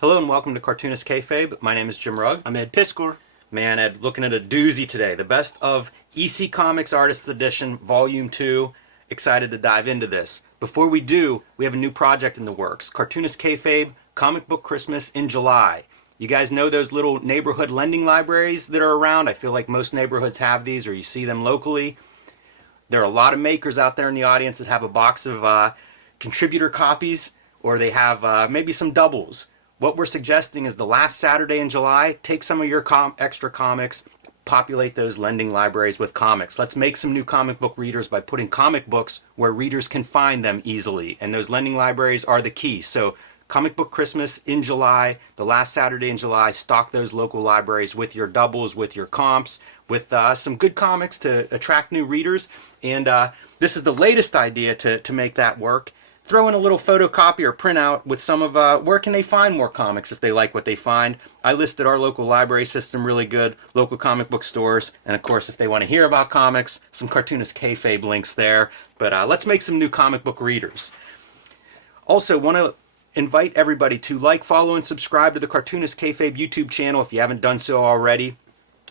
Hello and welcome to Cartoonist Kayfabe. My name is Jim Rugg. I'm Ed Piscor. Man, Ed, looking at a doozy today. The Best of EC Comics Artists Edition, Volume 2. Excited to dive into this. Before we do, we have a new project in the works. Cartoonist Kayfabe, Comic Book Christmas in July. You guys know those little neighborhood lending libraries that are around? I feel like most neighborhoods have these, or you see them locally. There are a lot of makers out there in the audience that have a box of contributor copies, or they have maybe some doubles. What we're suggesting is the last Saturday in July, take some of your extra comics, populate those lending libraries with comics. Let's make some new comic book readers by putting comic books where readers can find them easily. And those lending libraries are the key. So Comic Book Christmas in July, the last Saturday in July, stock those local libraries with your doubles, with your comps, with some good comics to attract new readers. And this is the latest idea to make that work. Throw in a little photocopy or printout with some of where can they find more comics if they like what they find. I listed our local library system really good, local comic book stores, and of course if they want to hear about comics, some Cartoonist Kayfabe links there. But let's make some new comic book readers. Also, want to invite everybody to like, follow, and subscribe to the Cartoonist Kayfabe YouTube channel if you haven't done so already.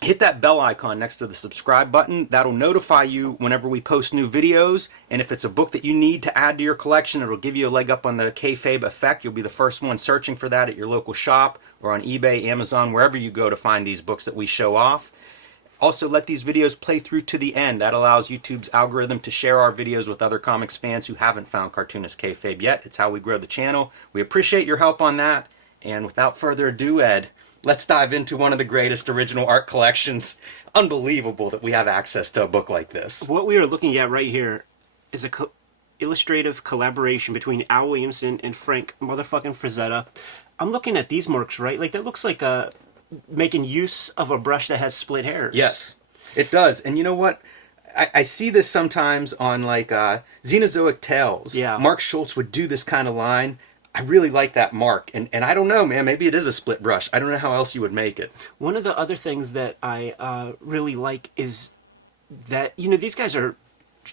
Hit that bell icon next to the subscribe button. That'll notify you whenever we post new videos. And if it's a book that you need to add to your collection, it'll give you a leg up on the Kayfabe effect. You'll be the first one searching for that at your local shop or on eBay, Amazon, wherever you go to find these books that we show off. Also, let these videos play through to the end. That allows YouTube's algorithm to share our videos with other comics fans who haven't found Cartoonist Kayfabe yet. It's how we grow the channel. We appreciate your help on that. And without further ado, Ed, let's dive into one of the greatest original art collections. Unbelievable that we have access to a book like this. What we are looking at right here is a illustrative collaboration between Al Williamson and Frank motherfucking Frazetta. I'm looking at these marks, right? Like, that looks like making use of a brush that has split hairs. Yes, it does. And you know what? I see this sometimes on, like, Xenozoic Tales. Yeah. Mark Schultz would do this kind of line. I really like that mark. And I don't know, man. Maybe it is a split brush. I don't know how else you would make it. One of the other things that I really like is that, you know, these guys are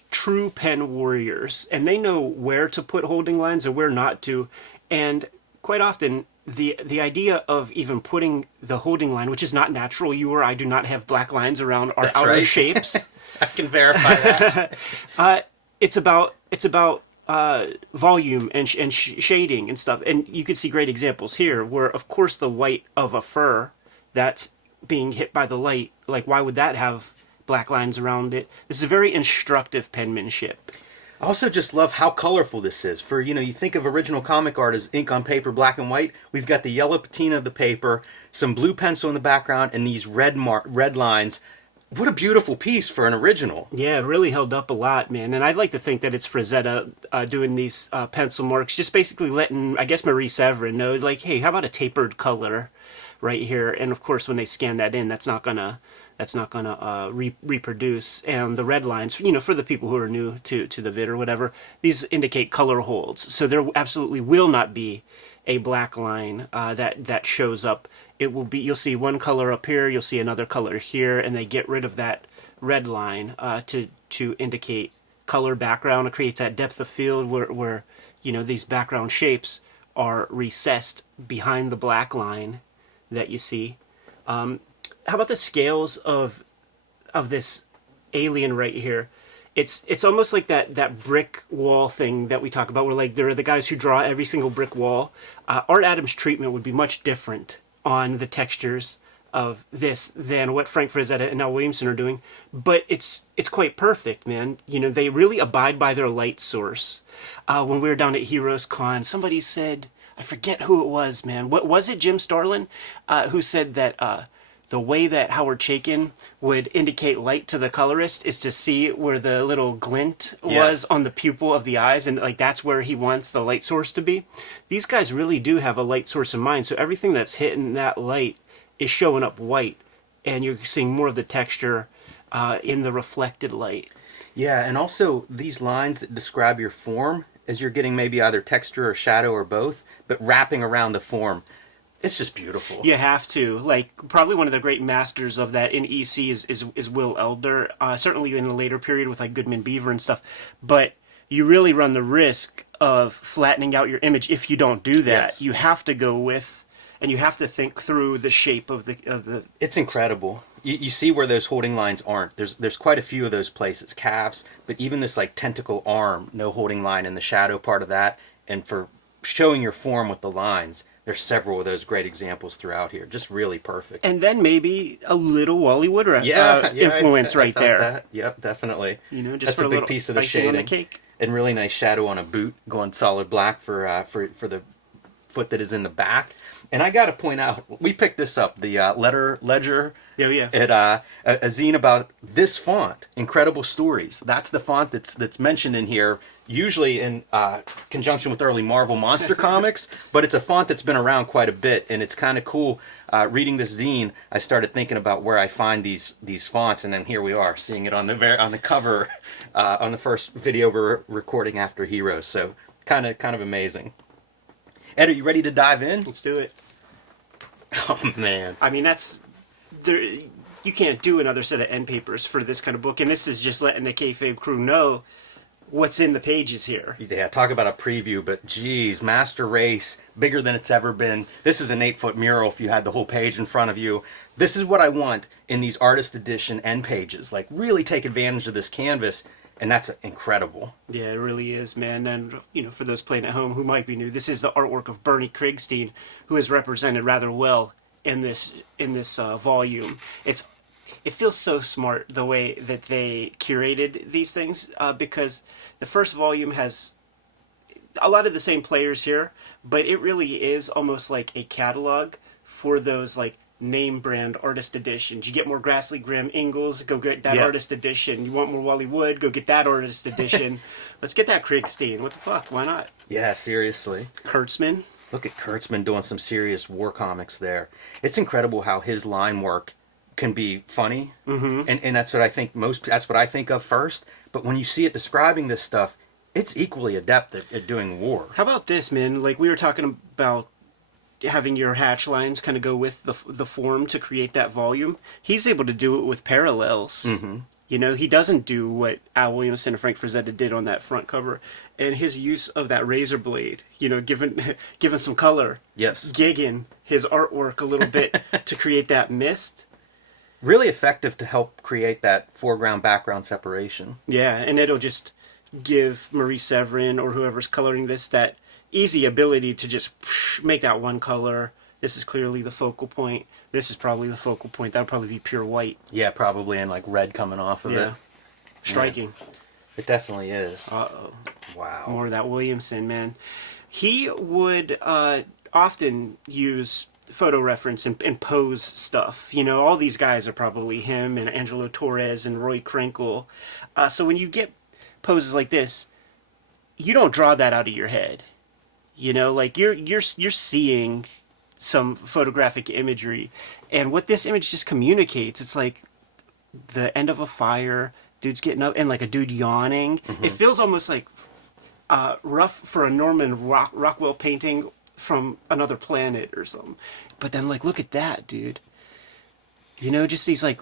true pen warriors, and they know where to put holding lines and where not to. And quite often, the idea of even putting the holding line, which is not natural, you or I do not have black lines around our That's outer right. shapes. I can verify that. It's about volume and shading and stuff. And you can see great examples here where, of course, the white of a fur that's being hit by the light, like, why would that have black lines around it? This is a very instructive penmanship. I also just love how colorful this is. For, you know, you think of original comic art as ink on paper, black and white. We've got the yellow patina of the paper, some blue pencil in the background, and these red lines. What a beautiful piece for an original. Yeah, it really held up a lot, man. And I'd like to think that it's Frazetta doing these pencil marks, just basically letting, I guess, Marie Severin know, like, hey, how about a tapered color right here? And of course, when they scan that in, that's not gonna reproduce. And the red lines, you know, for the people who are new to the vid or whatever, these indicate color holds. So there absolutely will not be a black line that shows up. It will be, you'll see one color up here, you'll see another color here, and they get rid of that red line to indicate color background. It creates that depth of field where you know, these background shapes are recessed behind the black line that you see. How about the scales of this alien right here? It's almost like that brick wall thing that we talk about, where, like, there are the guys who draw every single brick wall. Art Adams' treatment would be much different on the textures of this than what Frank Frazetta and Al Williamson are doing, but it's quite perfect, man. You know, they really abide by their light source. When we were down at Heroes Con, somebody said, I forget who it was, man. What was it? Jim Starlin, who said that the way that Howard Chaykin would indicate light to the colorist is to see where the little glint was on the pupil of the eyes, and, like, that's where he wants the light source to be. These guys really do have a light source in mind, so everything that's hitting that light is showing up white, and you're seeing more of the texture in the reflected light. Yeah, and also these lines that describe your form, as you're getting maybe either texture or shadow or both, but wrapping around the form. It's just beautiful. You have to. Like, probably one of the great masters of that in EC is Will Elder, certainly in a later period with, like, Goodman Beaver and stuff. But you really run the risk of flattening out your image if you don't do that. Yes. You have to go with and you have to think through the shape of the. It's incredible. You see where those holding lines aren't. There's quite a few of those places, calves, but even this like tentacle arm, no holding line in the shadow part of that, and for showing your form with the lines, there's several of those great examples throughout here. Just really perfect. And then maybe a little Wally Woodruff influence right there. That. Yep, definitely. You know, just that's for a a big little piece of the icing shading. on the cake. And really nice shadow on a boot, going solid black for the foot that is in the back. And I got to point out, we picked this up, the Ledger. Yeah. At a zine about this font, Incredible Stories. That's the font that's mentioned in here, usually in conjunction with early Marvel Monster comics, but it's a font that's been around quite a bit, and it's kind of cool. Reading this zine, I started thinking about where I find these fonts, and then here we are, seeing it on the cover, on the first video we're recording after Heroes. So kind of amazing. Ed, are you ready to dive in? Let's do it. Oh man! I mean, that's there. You can't do another set of end papers for this kind of book, and this is just letting the Kayfabe crew know what's in the pages here. Yeah, talk about a preview, but geez, Master Race, bigger than it's ever been. This is an 8-foot mural if you had the whole page in front of you. This is what I want in these artist edition end pages. Like, really take advantage of this canvas, and that's incredible. Yeah, it really is, man. And, you know, for those playing at home who might be new, this is the artwork of Bernie Krigstein, who is represented rather well in this volume. It feels so smart the way that they curated these things, because the first volume has a lot of the same players here, but it really is almost like a catalog for those like name brand artist editions. You get more Grassley, Grimm, Ingalls, go get that artist edition. You want more Wally Wood, go get that artist edition. Let's get that Krigstein. What the fuck? Why not? Yeah, seriously. Kurtzman. Look at Kurtzman doing some serious war comics there. It's incredible how his line work can be funny, and that's what I think that's what I think of first. But when you see it describing this stuff, it's equally adept at doing war. How about this, man? Like we were talking about having your hatch lines kind of go with the form to create that volume. He's able to do it with parallels. You know, he doesn't do what Al Williamson and Frank Frazetta did on that front cover, and his use of that razor blade, you know, given some color, gigging his artwork a little bit to create that mist. Really effective to help create that foreground background separation. Yeah, and it'll just give Marie Severin or whoever's coloring this that easy ability to just make that one color. This is clearly the focal point. This is probably the focal point. That would probably be pure white. Yeah, probably, and like red coming off of it. Striking. Yeah. It definitely is. Uh-oh. Wow. More of that Williamson, man. He would often use photo reference and pose stuff. You know, all these guys are probably him and Angelo Torres and Roy Krinkle. So when you get poses like this, you don't draw that out of your head. You know, like you're seeing some photographic imagery, and what this image just communicates, it's like the end of a fire, dude's getting up, and like a dude yawning. It feels almost like rough for a Norman Rockwell painting from another planet or something. But then, like, look at that, dude. You know, just these, like,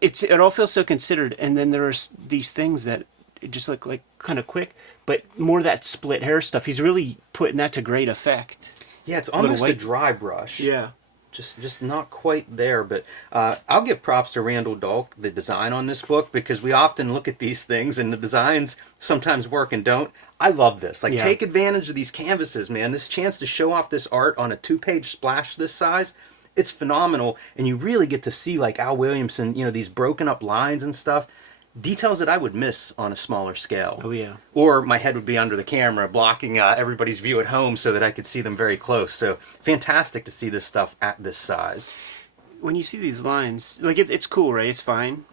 it all feels so considered, and then there's these things that just look like kind of quick, but more of that split hair stuff. He's really putting that to great effect. Yeah, it's almost a dry brush. Yeah. Just not quite there, but I'll give props to Randall Dahlk, the design on this book, because we often look at these things and the designs sometimes work and don't. I love this. Like, take advantage of these canvases, man. This chance to show off this art on a 2-page splash this size, it's phenomenal, and you really get to see, like Al Williamson, you know, these broken up lines and stuff. Details that I would miss on a smaller scale. Oh, yeah. Or my head would be under the camera blocking everybody's view at home so that I could see them very close. So fantastic to see this stuff at this size. When you see these lines, like it's cool, right? It's fine.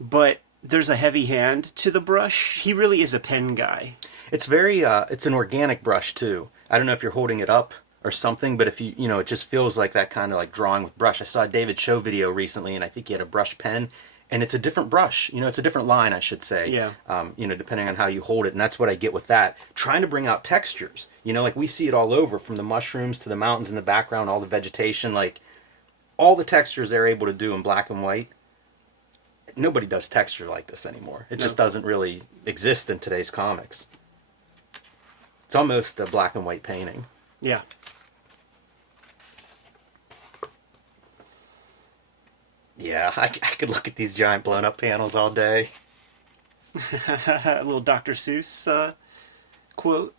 But there's a heavy hand to the brush. He really is a pen guy. It's very, it's an organic brush too. I don't know if you're holding it up or something, but if you know, it just feels like that kind of like drawing with brush. I saw a David Show video recently, and I think he had a brush pen. And it's a different brush, you know, it's a different line, I should say. Yeah. You know, depending on how you hold it. And that's what I get with that. Trying to bring out textures. You know, like we see it all over, from the mushrooms to the mountains in the background, all the vegetation, like all the textures they're able to do in black and white. Nobody does texture like this anymore. It just doesn't really exist in today's comics. It's almost a black and white painting. Yeah. Yeah, I could look at these giant blown up panels all day. A little Dr. Seuss quote.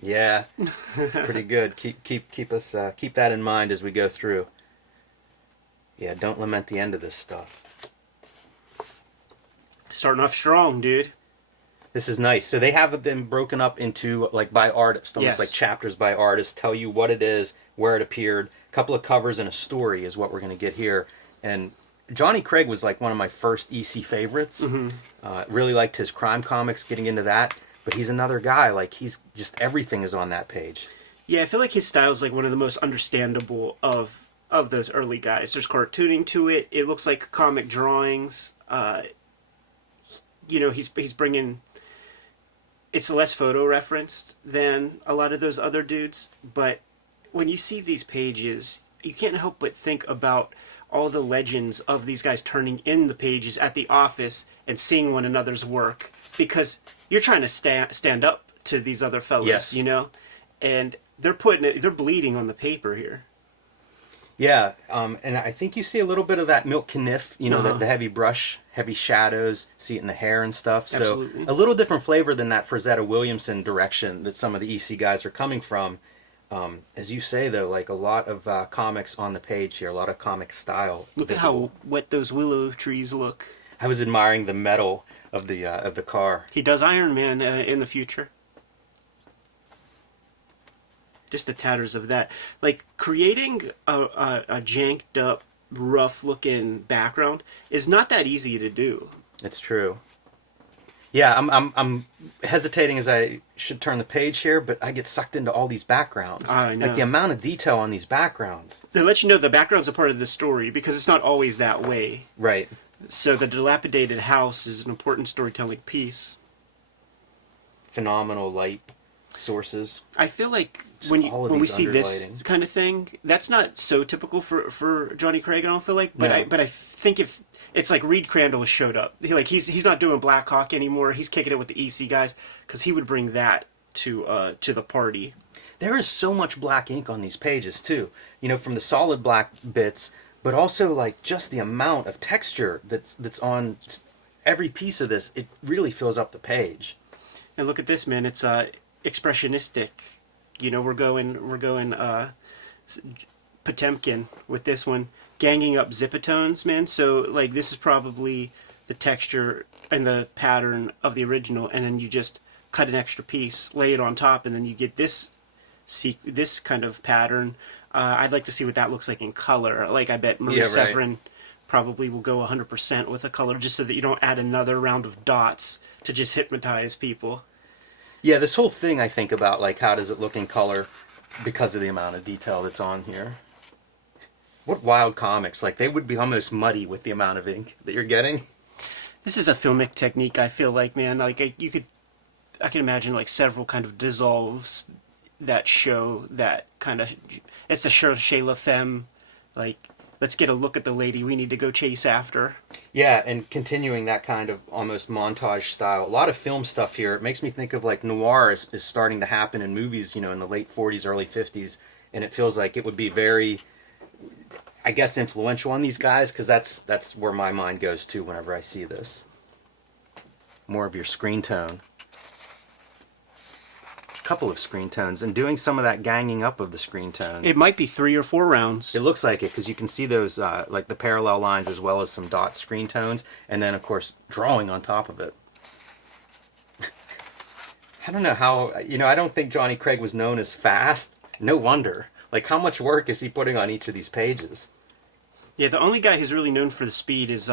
Yeah, it's pretty good. Keep that in mind as we go through. Yeah, don't lament the end of this stuff. Starting off strong, dude. This is nice. So they have them broken up into like by artist, almost Yes. like chapters by artist. Tell you what it is, where it appeared. A couple of covers and a story is what we're going to get here. And Johnny Craig was like one of my first EC favorites. Really liked his crime comics. Getting into that, but he's another guy. Like he's just everything is on that page. Yeah, I feel like his style is like one of the most understandable of those early guys. There's cartooning to it. It looks like comic drawings. He's bringing. It's less photo referenced than a lot of those other dudes, but when you see these pages, you can't help but think about all the legends of these guys turning in the pages at the office and seeing one another's work, because you're trying to stand up to these other fellas, Yes. and they're bleeding on the paper here. Yeah, and I think you see a little bit of that milk kniff, the heavy brush, heavy shadows, see it in the hair and stuff. Absolutely. So a little different flavor than that Frazetta Williamson direction that some of the EC guys are coming from. As you say, though, like a lot of comics on the page here, a lot of comic style. Look visible. at how wet those willow trees look. I was admiring the metal of the car. He does Iron Man in the future. Just the tatters of that. Like, creating a janked up, rough looking background is not that easy to do. It's true. Yeah, I'm hesitating as I should turn the page here, but I get sucked into all these backgrounds. I know. Like the amount of detail on these backgrounds. They let you know the background's a part of the story because it's not always that way. Right. So the dilapidated house is an important storytelling piece. Phenomenal light sources. I feel like Just when all of we these see this underlighting. kind of thing, that's not so typical for Johnny Craig. I don't feel like, but No. I think if it's like Reed Crandall showed up, he's not doing Black Hawk anymore. He's kicking it with the EC guys because he would bring that to the party. There is so much black ink on these pages too. From the solid black bits, but also like just the amount of texture that's on every piece of this. It really fills up the page. And look at this, man. It's expressionistic. We're going Potemkin with this one, ganging up zipatones, man. So like this is probably the texture and the pattern of the original, and then you just cut an extra piece, lay it on top, and then you get this kind of pattern. I'd like to see what that looks like in color. Like I bet Marie Severin probably will go 100% with a color, just so that you don't add another round of dots to just hypnotize people. Yeah, this whole thing I think about, like, how does it look in color because of the amount of detail that's on here. What wild comics. Like, they would be almost muddy with the amount of ink that you're getting. This is a filmic technique, I feel like, man. Like, I can imagine, like, several kind of dissolves that show that kind of... It's a Chez La Femme, like, let's get a look at the lady we need to go chase after. Yeah, and continuing that kind of almost montage style. A lot of film stuff here. It makes me think of like noir is starting to happen in movies, in the late 40s, early 50s. And it feels like it would be very, I guess, influential on these guys, because that's where my mind goes to whenever I see this. More of your screen tone. Couple of screen tones, and doing some of that ganging up of the screen tone. It might be 3 or 4 rounds. It looks like it, because you can see those like the parallel lines as well as some dot screen tones, and then of course drawing on top of it. I don't know how, I don't think Johnny Craig was known as fast. No wonder. Like, how much work is he putting on each of these pages? Yeah, the only guy who's really known for the speed is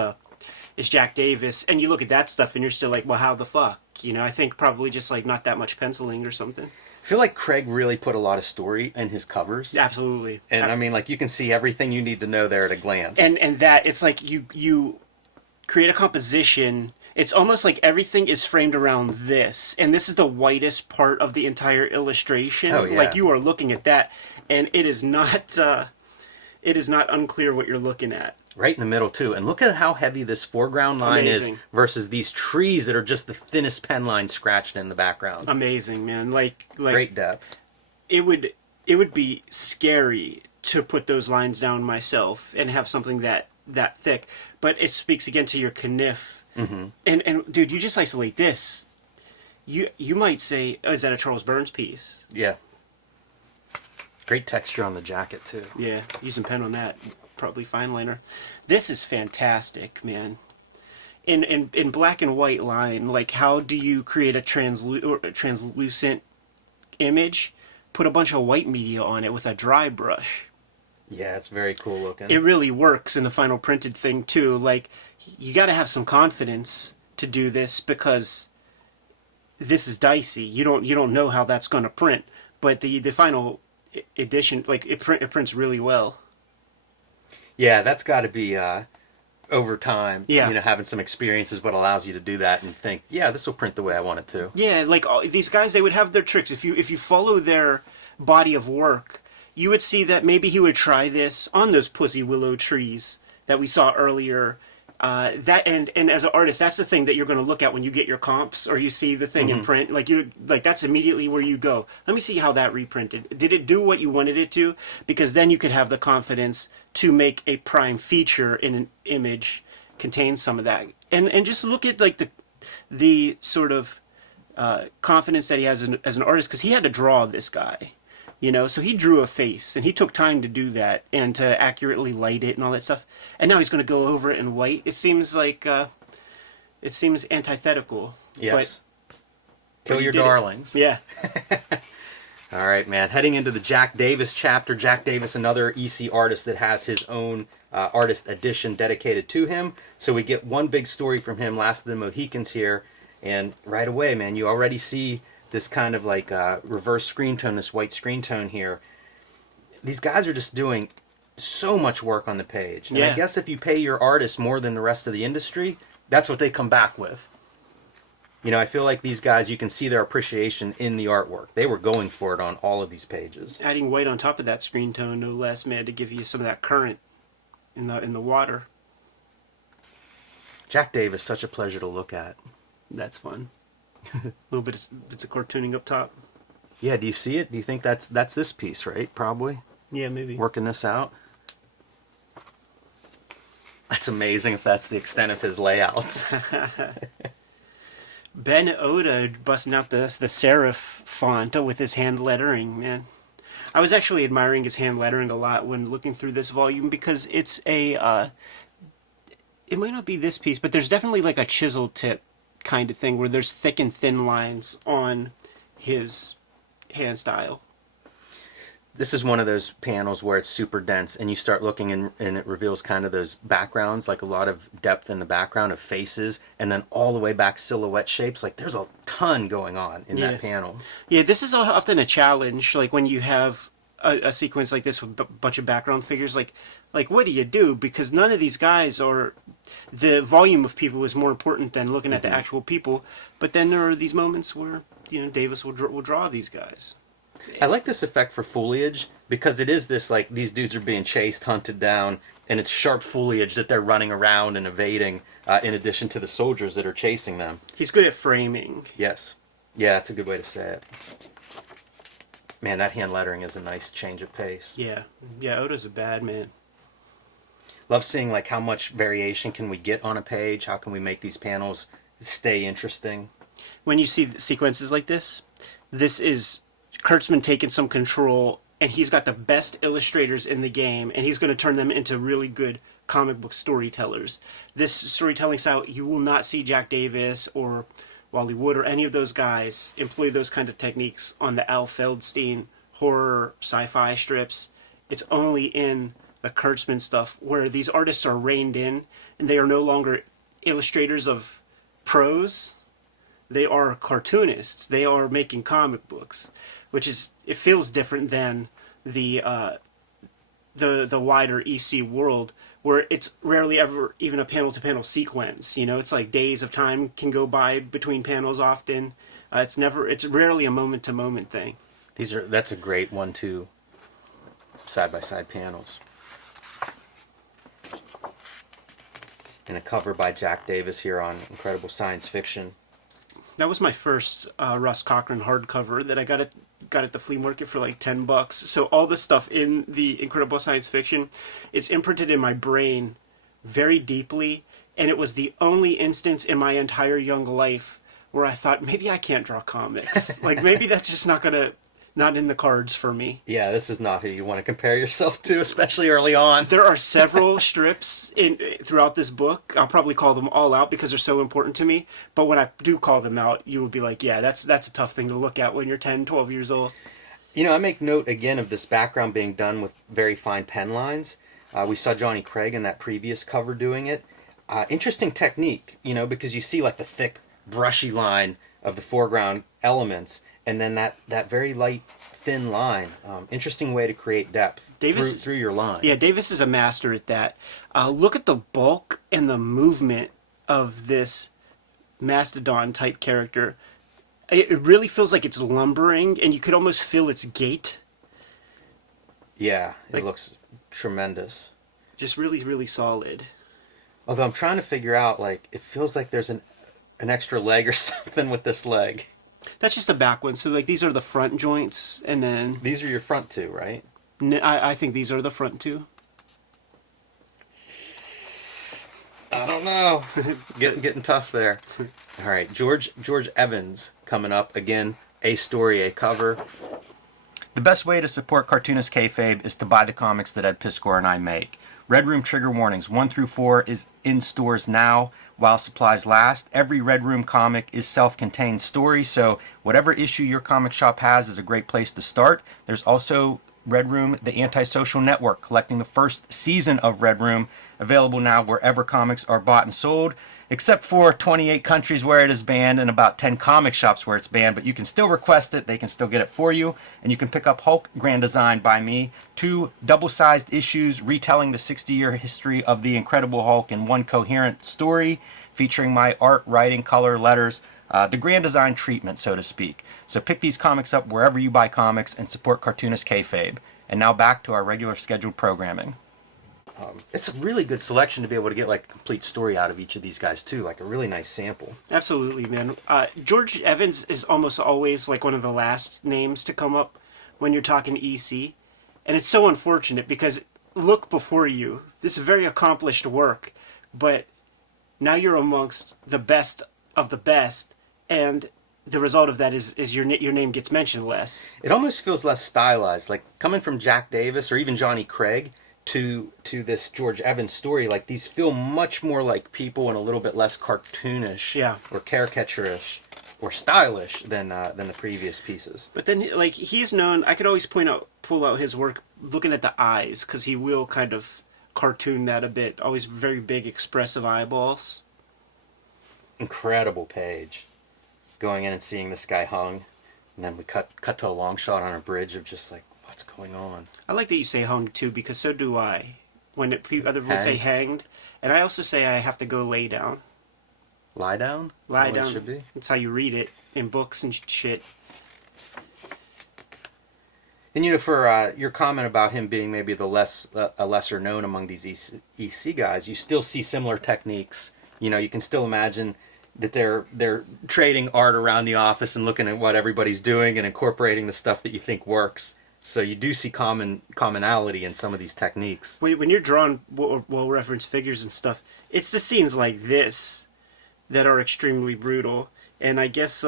Jack Davis, and you look at that stuff and you're still like, well, how the fuck? I think probably just like not that much penciling or something. I feel like Craig really put a lot of story in his covers. Absolutely. And I mean, like, you can see everything you need to know there at a glance. And that, it's like you create a composition. It's almost like everything is framed around this, and this is the whitest part of the entire illustration. Oh, yeah. Like, you are looking at that, and it is not unclear what you're looking at. Right in the middle, too. And look at how heavy this foreground line Amazing. is versus these trees that are just the thinnest pen line scratched in the background. Amazing, man. Like Great depth. it would be scary to put those lines down myself and have something that that thick. But it speaks again to your kniff. Mm-hmm. And dude, you just isolate this. You might say, oh, is that a Charles Burns piece? Yeah. Great texture on the jacket, too. Yeah, using pen on that. Probably fine liner. This is fantastic, man. In black and white line, like, how do you create a translucent image? Put a bunch of white media on it with a dry brush. Yeah, it's very cool looking. It really works in the final printed thing, too. Like, you got to have some confidence to do this because this is dicey. You don't know how that's going to print. But the final edition, like, it prints really well. Yeah, that's got to be over time. Yeah. Having some experience is what allows you to do that and think, yeah, this will print the way I want it to. Yeah, like these guys, they would have their tricks. If you follow their body of work, you would see that maybe he would try this on those pussy willow trees that we saw earlier. That and as an artist, that's the thing that you're going to look at when you get your comps or you see the thing in print. Like that's immediately where you go. Let me see how that reprinted. Did it do what you wanted it to? Because then you could have the confidence to make a prime feature in an image contain some of that. And just look at like the sort of confidence that he has as an artist, because he had to draw this guy. So he drew a face, and he took time to do that and to accurately light it and all that stuff. And now he's going to go over it in white. It seems like it seems antithetical. Yes. But Kill your darlings. Yeah. All right, man. Heading into the Jack Davis chapter. Jack Davis, another EC artist that has his own artist edition dedicated to him. So we get one big story from him, Last of the Mohicans here. And right away, man, you already see this kind of like reverse screen tone, this white screen tone here. These guys are just doing so much work on the page. And I guess if you pay your artist more than the rest of the industry, that's what they come back with. I feel like these guys, you can see their appreciation in the artwork. They were going for it on all of these pages. Adding white on top of that screen tone, no less, man, to give you some of that current in the water. Jack Davis, such a pleasure to look at. That's fun. A little bits of cartooning up top. Yeah, do you see it? Do you think that's this piece, right? Probably. Yeah, maybe. Working this out. That's amazing if that's the extent of his layouts. Ben Oda busting out the serif font with his hand lettering, man. I was actually admiring his hand lettering a lot when looking through this volume because it's it might not be this piece, but there's definitely like a chisel tip kind of thing where there's thick and thin lines on his hand style. This is one of those panels where it's super dense and you start looking and it reveals kind of those backgrounds, like a lot of depth in the background of faces and then all the way back silhouette shapes. Like there's a ton going on in that panel. Yeah, this is often a challenge, like when you have a sequence like this with a bunch of background figures, like what do you do? Because none of these guys are... The volume of people is more important than looking at the actual people. But then there are these moments where, Davis will draw these guys. I like this effect for foliage because it is this, like, these dudes are being chased, hunted down, and it's sharp foliage that they're running around and evading in addition to the soldiers that are chasing them. He's good at framing. Yes. Yeah, that's a good way to say it. Man, that hand lettering is a nice change of pace. Yeah. Yeah, Oda's a bad man. Love seeing like how much variation can we get on a page. How can we make these panels stay interesting? When you see sequences like this is Kurtzman taking some control, and he's got the best illustrators in the game, and he's going to turn them into really good comic book storytellers. This storytelling style, you will not see Jack Davis or Wally Wood or any of those guys employ those kind of techniques on the Al Feldstein horror sci-fi strips. It's only in the Kurtzman stuff where these artists are reined in and they are no longer illustrators of prose. They are cartoonists. They are making comic books, which is, it feels different than the wider EC world where it's rarely ever even a panel-to-panel sequence. It's like days of time can go by between panels often. It's rarely a moment-to-moment thing. That's a great 1-2 side-by-side panels. And a cover by Jack Davis here on Incredible Science Fiction. That was my first Russ Cochran hardcover that I got at the flea market for like $10. So all the stuff in the Incredible Science Fiction, it's imprinted in my brain very deeply, and it was the only instance in my entire young life where I thought, maybe I can't draw comics. Like, maybe that's just not in the cards for me. Yeah, this is not who you want to compare yourself to, especially early on. There are several strips throughout this book. I'll probably call them all out because they're so important to me. But when I do call them out, you will be like, yeah, that's a tough thing to look at when you're 10, 12 years old. You know, I make note again of this background being done with very fine pen lines. We saw Johnny Craig in that previous cover doing it. Interesting technique, you know, because you see like the thick, brushy line of the foreground elements, and then that very light, thin line. Interesting way to create depth through your line. Yeah, Davis is a master at that. Look at the bulk and the movement of this mastodon-type character. It really feels like it's lumbering, and you could almost feel its gait. Yeah, it looks tremendous. Just really, really solid. Although I'm trying to figure out, like, it feels like there's an extra leg or something with this leg. That's just the back one. So, like, these are the front joints, and then... These are your front two, right? I think these are the front two. I don't know. Getting tough there. All right, George Evans coming up again. A story, a cover. The best way to support Cartoonist Kayfabe is to buy the comics that Ed Piskor and I make. Red Room trigger warnings 1 through 4 is in stores now while supplies last. Every Red Room comic is self-contained story, so whatever issue your comic shop has is a great place to start. There's also Red Room, the Antisocial Network, collecting the first season of Red Room, available now wherever comics are bought and sold, except for 28 countries where it is banned and about 10 comic shops where it's banned, but you can still request it, they can still get it for you, and you can pick up Hulk Grand Design by me, 2 double-sized issues retelling the 60-year history of the Incredible Hulk in one coherent story, featuring my art, writing, color, letters, the Grand Design treatment, so to speak. So pick these comics up wherever you buy comics and support Cartoonist Kayfabe. And now back to our regular scheduled programming. It's a really good selection to be able to get like a complete story out of each of these guys too, like a really nice sample. Absolutely, man. George Evans is almost always like one of the last names to come up when you're talking EC. And it's so unfortunate because look before you. This is very accomplished work, but now you're amongst the best of the best, and the result of that is your name gets mentioned less. It almost feels less stylized, like coming from Jack Davis or even Johnny Craig to this George Evans story. Like these feel much more like people and a little bit less cartoonish, or caricaturish, or stylish than the previous pieces. But then, like he's known, I could always pull out his work looking at the eyes because he will kind of cartoon that a bit. Always very big, expressive eyeballs. Incredible page. Going in and seeing this guy hung, and then we cut to a long shot on a bridge of just like, what's going on? I like that you say hung too, because so do I. When other people say hanged, and I also say I have to go lay down. Lie down? Lie down. It should be. That's how you read it in books and shit. And you know, for your comment about him being maybe a lesser known among these EC guys, you still see similar techniques. You know, you can still imagine that they're trading art around the office and looking at what everybody's doing and incorporating the stuff that you think works. So you do see commonality in some of these techniques. When you're drawing well-referenced figures and stuff, it's the scenes like this that are extremely brutal. And I guess,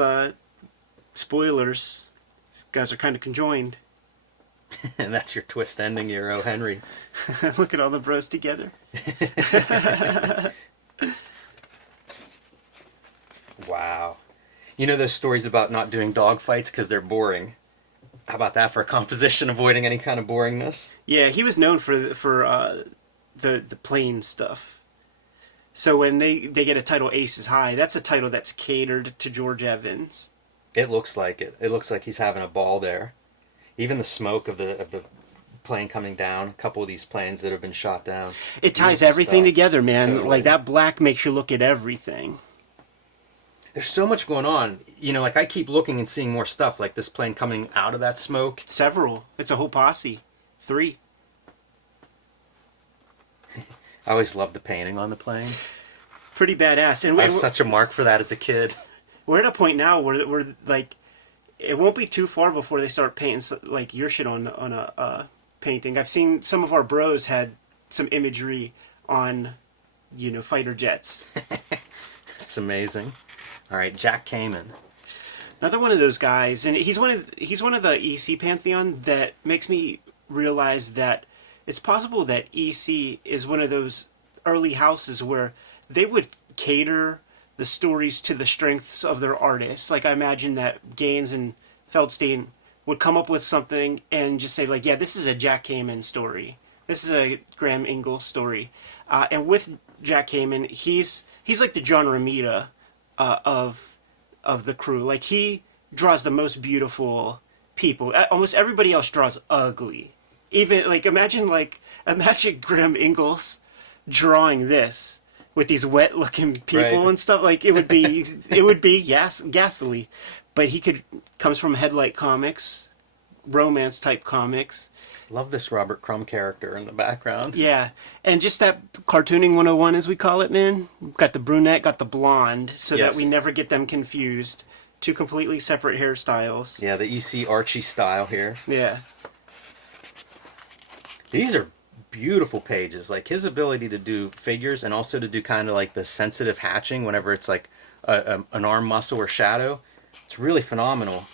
spoilers, these guys are kind of conjoined. And that's your twist ending, your O. Henry. Look at all the bros together. Wow. You know those stories about not doing dog fights because they're boring? How about that for a composition, avoiding any kind of boringness? Yeah, he was known for the plain stuff. So when they get a title Aces High, that's a title that's catered to George Evans. It looks like it. It looks like he's having a ball there. Even the smoke of the plane coming down, a couple of these planes that have been shot down. It ties everything together, man. Totally. Like that black makes you look at everything. There's so much going on. You know, like I keep looking and seeing more stuff, like this plane coming out of that smoke. Several. It's a whole posse. 3. I always loved the painting on the planes. Pretty badass. And I was such a mark for that as a kid. We're at a point now where we're like, it won't be too far before they start painting like your shit on a painting. I've seen some of our bros had some imagery on fighter jets. It's amazing. All right, Jack Cayman. Another one of those guys, and he's one of the EC pantheon that makes me realize that it's possible that EC is one of those early houses where they would cater the stories to the strengths of their artists. Like, I imagine that Gaines and Feldstein would come up with something and just say, like, yeah, this is a Jack Cayman story. This is a Graham Ingalls story. And with Jack Cayman, he's like the John Romita of the crew. Like, he draws the most beautiful people. Almost everybody else draws ugly. Even, like, imagine Graham Ingalls drawing this with these wet-looking people and stuff. Like, it would be ghastly. But comes from Headlight Comics, romance-type comics. Love this Robert Crumb character in the background. Yeah, and just that cartooning 101, as we call it, man. Got the brunette, got the blonde, so that we never get them confused. Two completely separate hairstyles. Yeah, the EC Archie style here. Yeah. These are beautiful pages. Like, his ability to do figures and also to do kind of like the sensitive hatching whenever it's like an arm muscle or shadow. It's really phenomenal.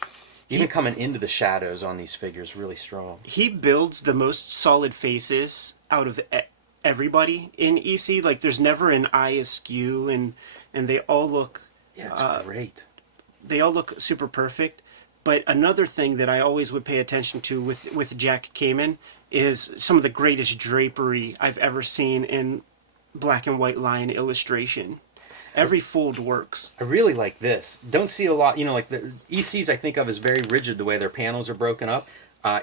Even coming into the shadows on these figures, really strong. He builds the most solid faces out of everybody in EC. Like, there's never an eye askew, and they all look... Yeah, it's great. They all look super perfect. But another thing that I always would pay attention to with Jack Cayman is some of the greatest drapery I've ever seen in black and white line illustration. Every fold works. I really like this. Don't see a lot, like the ECs I think of as very rigid the way their panels are broken up.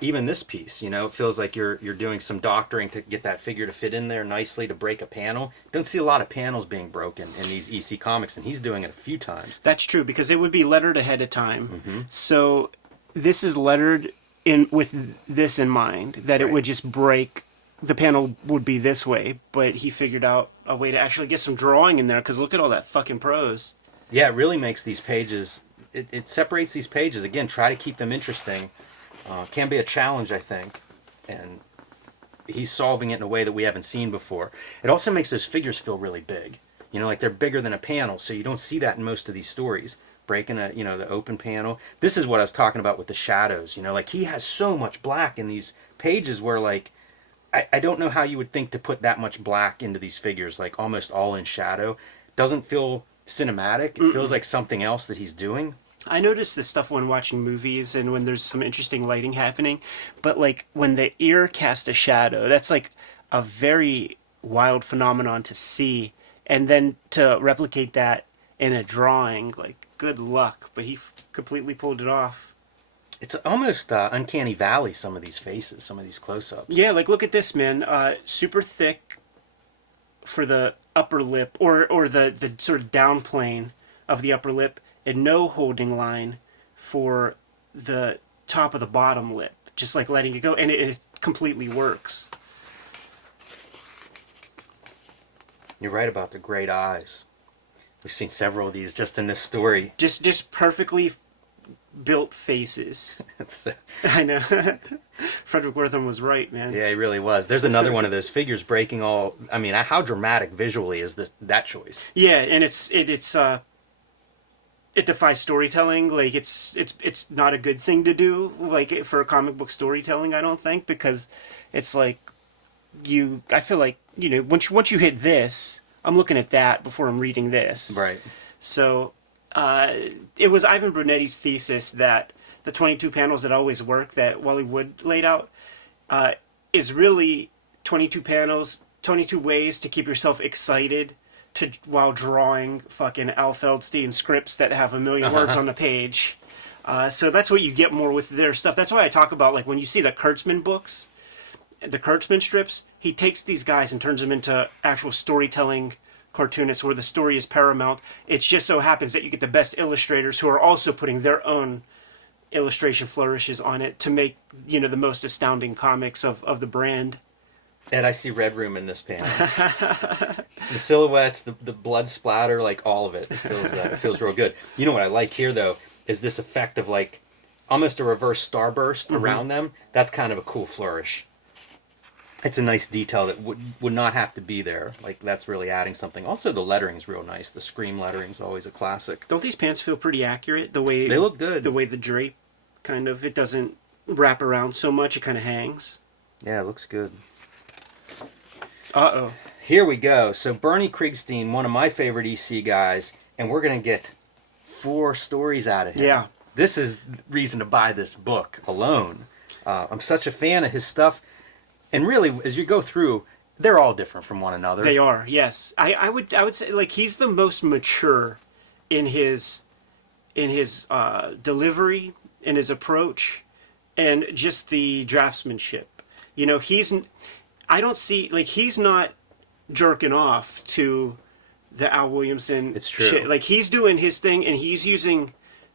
Even this piece, it feels like you're doing some doctoring to get that figure to fit in there nicely to break a panel. Don't see a lot of panels being broken in these EC comics, and he's doing it a few times. That's true, because it would be lettered ahead of time. Mm-hmm. So this is lettered in with this in mind, that it would just break. The panel would be this way, but he figured out a way to actually get some drawing in there, because look at all that fucking prose. Yeah, it really makes these pages, it separates these pages. Again, try to keep them interesting. Can be a challenge, I think, and he's solving it in a way that we haven't seen before. It also makes those figures feel really big. Like they're bigger than a panel, so you don't see that in most of these stories. Breaking the open panel. This is what I was talking about with the shadows. Like he has so much black in these pages where, like, I don't know how you would think to put that much black into these figures, like almost all in shadow. Doesn't feel cinematic. It feels like something else that he's doing. I notice this stuff when watching movies and when there's some interesting lighting happening. But like when the ear casts a shadow, that's like a very wild phenomenon to see. And then to replicate that in a drawing, like, good luck. But he completely pulled it off. It's almost Uncanny Valley, some of these faces, some of these close-ups. Yeah, like, look at this, man. Super thick for the upper lip, or the sort of down plane of the upper lip, and no holding line for the top of the bottom lip. Just, like, letting it go, and it completely works. You're right about the great eyes. We've seen several of these just in this story. Just perfectly built faces. I know. Frederick Wertham was right, man. Yeah, he really was. There's another one of those figures breaking all. I mean, how dramatic visually is that choice? Yeah, and it defies storytelling. Like, it's not a good thing to do, like, for comic book storytelling, I don't think, because it's like I feel like, once you hit this, I'm looking at that before I'm reading this. Right. So it was Ivan Brunetti's thesis that the 22 panels that always work that Wally Wood laid out is really 22 panels, 22 ways to keep yourself excited while drawing fucking Al Feldstein scripts that have a million words on the page. So that's what you get more with their stuff. That's why I talk about, like, when you see the Kurtzman books, the Kurtzman strips, he takes these guys and turns them into actual storytelling cartoonists where the story is paramount. It just so happens that you get the best illustrators who are also putting their own illustration flourishes on it to make, the most astounding comics of the brand. And I see Red Room in this panel. The silhouettes, the blood splatter, like all of it. It feels real good. You know what I like here, though, is this effect of, like, almost a reverse starburst around them. That's kind of a cool flourish. It's a nice detail that would not have to be there. Like, that's really adding something. Also, the lettering's real nice. The Scream lettering's always a classic. Don't these pants feel pretty accurate? The way they look good. The way the drape kind of, it doesn't wrap around so much. It kind of hangs. Yeah, it looks good. Uh-oh. Here we go. So Bernie Krigstein, one of my favorite EC guys, and we're going to get 4 stories out of him. Yeah. This is reason to buy this book alone. I'm such a fan of his stuff. And really, as you go through, they're all different from one another. They are, yes. I would say, like, he's the most mature in his delivery, in his approach, and just the draftsmanship. You know, I don't see, like, he's not jerking off to the Al Williamson It's true. shit. Like, he's doing his thing, and he's using,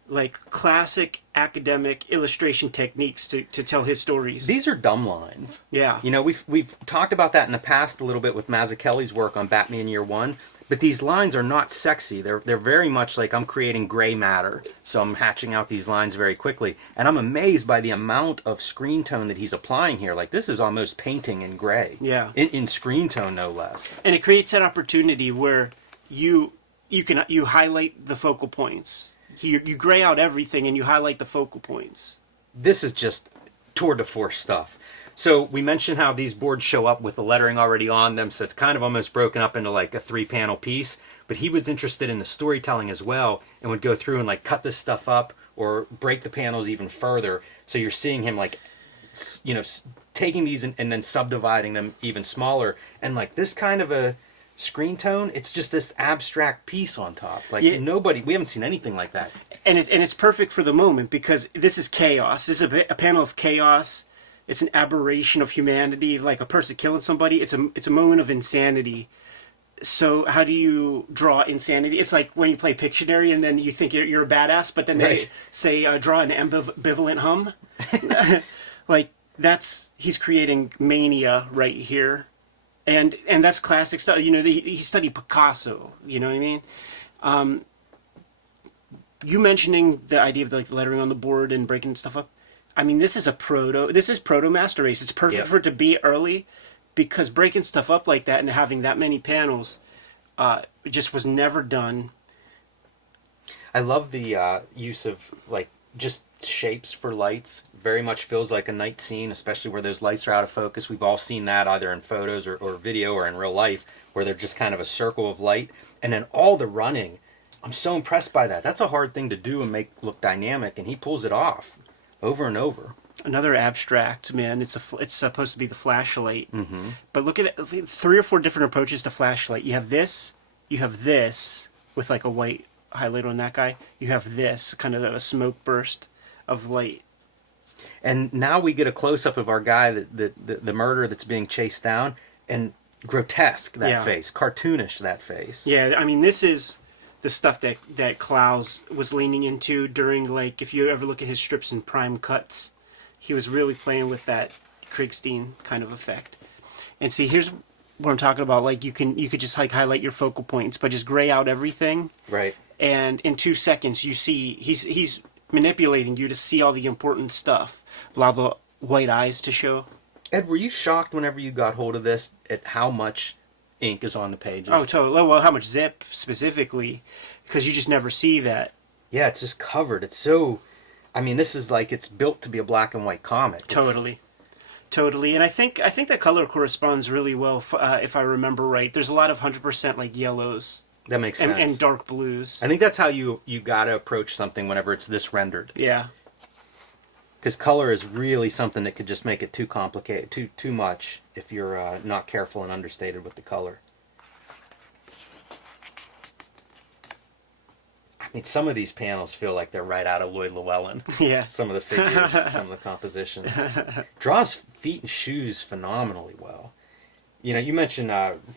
like, classic academic illustration techniques to tell his stories. These are dumb lines. Yeah. You know, we've talked about that in the past a little bit with Mazzucchelli's work on Batman Year One, but these lines are not sexy. They're very much like, I'm creating gray matter, so I'm hatching out these lines very quickly, and I'm amazed by the amount of screen tone that he's applying here. Like, this is almost painting in gray. Yeah. In screen tone, no less. And it creates that opportunity where you highlight the focal points. You gray out everything and you highlight the focal points. This is just tour de force stuff. So we mentioned how these boards show up with the lettering already on them, so it's kind of almost broken up into like a 3-panel piece. But he was interested in the storytelling as well, and would go through and like cut this stuff up or break the panels even further. So you're seeing him like, you know, taking these and then subdividing them even smaller. And like this kind of a screen tone, it's just this abstract piece on top. Like, yeah. we haven't seen anything like that. And it's perfect for the moment because this is chaos. This is a panel of chaos. It's an aberration of humanity, like a person killing somebody. It's a moment of insanity. So how do you draw insanity? It's like when you play Pictionary and then you think you're a badass, but then they say draw an ambivalent hum. Like, he's creating mania right here. And that's classic stuff. You know, he studied Picasso. You know what I mean? You mentioning the idea of the lettering on the board and breaking stuff up. I mean, this is proto Master Race. It's perfect for it to be early, because breaking stuff up like that and having that many panels, just was never done. I love the use of like just shapes for lights. Very much feels like a night scene, especially where those lights are out of focus. We've all seen that either in photos or video or in real life, where they're just kind of a circle of light. And then all the running, I'm so impressed by that. That's a hard thing to do and make look dynamic, and he pulls it off over and over. Another abstract, man. It's supposed to be the flashlight. Mm-hmm. But look at it, 3 or 4 different approaches to flashlight. You have this with like a white highlight on that guy. You have this kind of a smoke burst of light. And now we get a close-up of our guy, the murderer that's being chased down, and grotesque, that face. Cartoonish, that face. Yeah, I mean, this is the stuff that Klaus was leaning into during, like, if you ever look at his strips and prime cuts, he was really playing with that Krigstein kind of effect. And see, here's what I'm talking about. Like, you could just like highlight your focal points, but just gray out everything. Right. And in 2 seconds, you see he's manipulating you to see all the important stuff. Allow the white eyes to show. Ed, were you shocked whenever you got hold of this at how much ink is on the pages? Oh, totally. Well, how much zip specifically, because you just never see that. Yeah, it's just covered. It's so... I mean, this is like it's built to be a black and white comic. Totally. And I think that color corresponds really well, if I remember right. There's a lot of 100% like yellows. That makes sense. And dark blues. I think that's how you gotta approach something whenever it's this rendered. Yeah. Because color is really something that could just make it too complicated, too much, if you're not careful and understated with the color. I mean, some of these panels feel like they're right out of Lloyd Llewellyn. Yeah. Some of the figures, some of the compositions. Draws feet and shoes phenomenally well. You know, you mentioned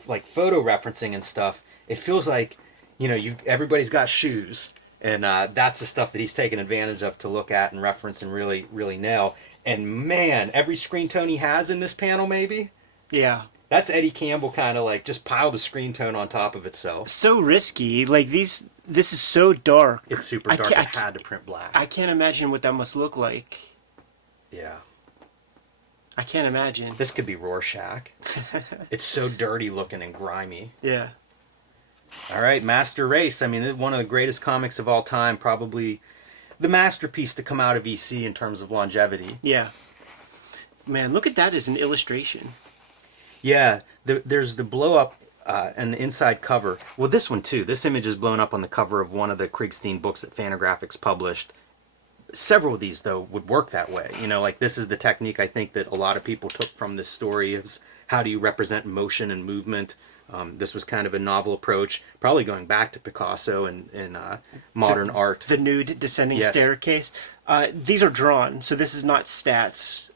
like photo referencing and stuff. It feels like, you know, everybody's got shoes, and that's the stuff that he's taking advantage of to look at and reference and really, really nail. And man, every screen tone he has in this panel, maybe. Yeah. That's Eddie Campbell kind of like just piled the screen tone on top of itself. So risky. Like this is so dark. It's super dark. I had to print black. I can't imagine what that must look like. Yeah. I can't imagine. This could be Rorschach. It's so dirty looking and grimy. Yeah. All right, Master Race. I mean, one of the greatest comics of all time. Probably the masterpiece to come out of EC in terms of longevity. Yeah. Man, look at that as an illustration. Yeah, there's the blow up and the inside cover. Well, this one too. This image is blown up on the cover of one of the Krigstein books that Fantagraphics published. Several of these, though, would work that way. You know, like this is the technique I think that a lot of people took from this story is how do you represent motion and movement. This was kind of a novel approach, probably going back to Picasso and modern art. The nude descending staircase. These are drawn, so this is not stats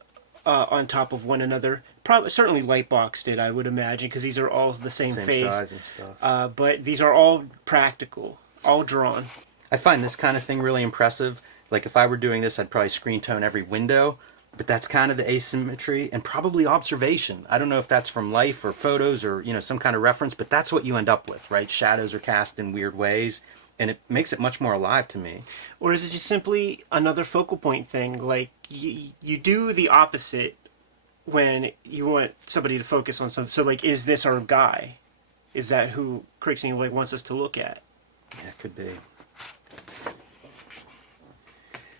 on top of one another. Certainly Lightbox did, I would imagine, because these are all the same phase. Size and stuff. But these are all practical, all drawn. I find this kind of thing really impressive. Like if I were doing this, I'd probably screen tone every window. But that's kind of the asymmetry and probably observation. I don't know if that's from life or photos or, you know, some kind of reference, but that's what you end up with, right? Shadows are cast in weird ways, and it makes it much more alive to me. Or is it just simply another focal point thing? Like, you do the opposite when you want somebody to focus on something. So, like, is this our guy? Is that who Krigstein like wants us to look at? Yeah, it could be.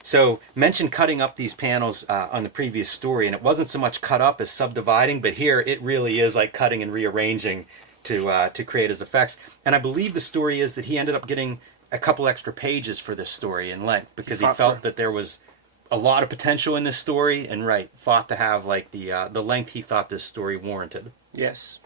So, mentioned cutting up these panels on the previous story, and it wasn't so much cut up as subdividing, but here it really is like cutting and rearranging to create his effects. And I believe the story is that he ended up getting a couple extra pages for this story in length because he felt that there was a lot of potential in this story, and fought to have like the length he thought this story warranted. Yes,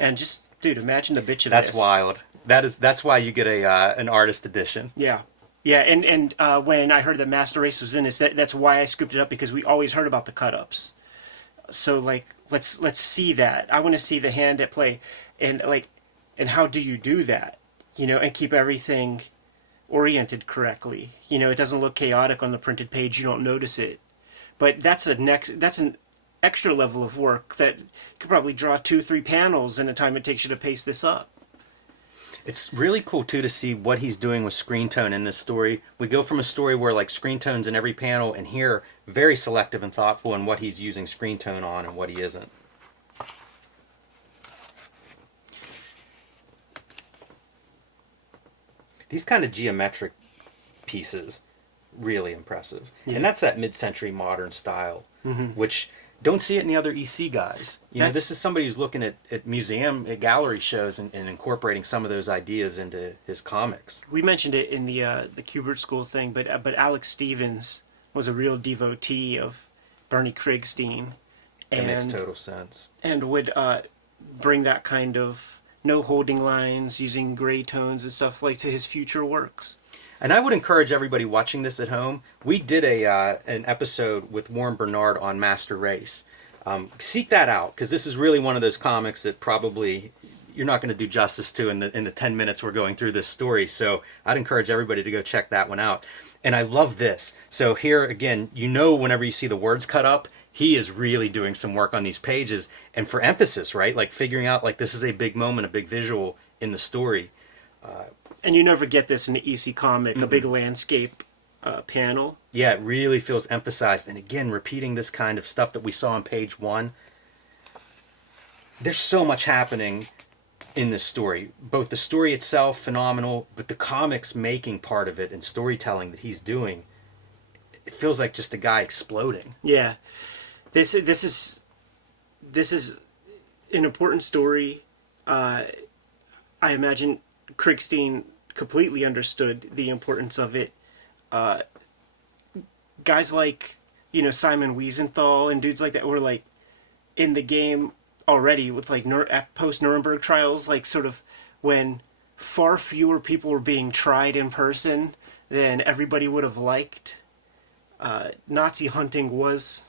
and just dude, imagine the bitch of That's this. wild. That's why you get an artist edition. Yeah. Yeah, and when I heard that Master Race was in this, that's why I scooped it up, because we always heard about the cut-ups. So, like, let's see that. I want to see the hand at play. And, like, and how do you do that? You know, and keep everything oriented correctly. You know, it doesn't look chaotic on the printed page. You don't notice it. But that's an extra level of work that could probably draw 2-3 panels in the time it takes you to paste this up. It's really cool, too, to see what he's doing with screen tone in this story. We go from a story where, like, screen tone's in every panel, and here, very selective and thoughtful in what he's using screen tone on and what he isn't. These kind of geometric pieces, really impressive. Yeah. And that's that mid-century modern style, which... Don't see it in the other EC guys. You know, this is somebody who's looking at museum, at gallery shows, and incorporating some of those ideas into his comics. We mentioned it in the Kubert School thing, but Alex Stevens was a real devotee of Bernie Krigstein. It makes total sense. And would bring that kind of no holding lines, using gray tones and stuff like to his future works. And I would encourage everybody watching this at home. We did an episode with Warren Bernard on Master Race. Seek that out, because this is really one of those comics that probably you're not going to do justice to in the 10 minutes we're going through this story. So I'd encourage everybody to go check that one out. And I love this. So here again, you know, whenever you see the words cut up, he is really doing some work on these pages, and for emphasis, right? Like figuring out like this is a big moment, a big visual in the story. And you never get this in the EC comic, a big landscape panel. Yeah, it really feels emphasized. And again, repeating this kind of stuff that we saw on page 1. There's so much happening in this story. Both the story itself, phenomenal, but the comics making part of it and storytelling that he's doing, it feels like just a guy exploding. Yeah. This is an important story. I imagine Krigstein completely understood the importance of it. Guys like, you know, Simon Wiesenthal and dudes like that were like in the game already with like post Nuremberg trials, like sort of when far fewer people were being tried in person than everybody would have liked. Nazi hunting was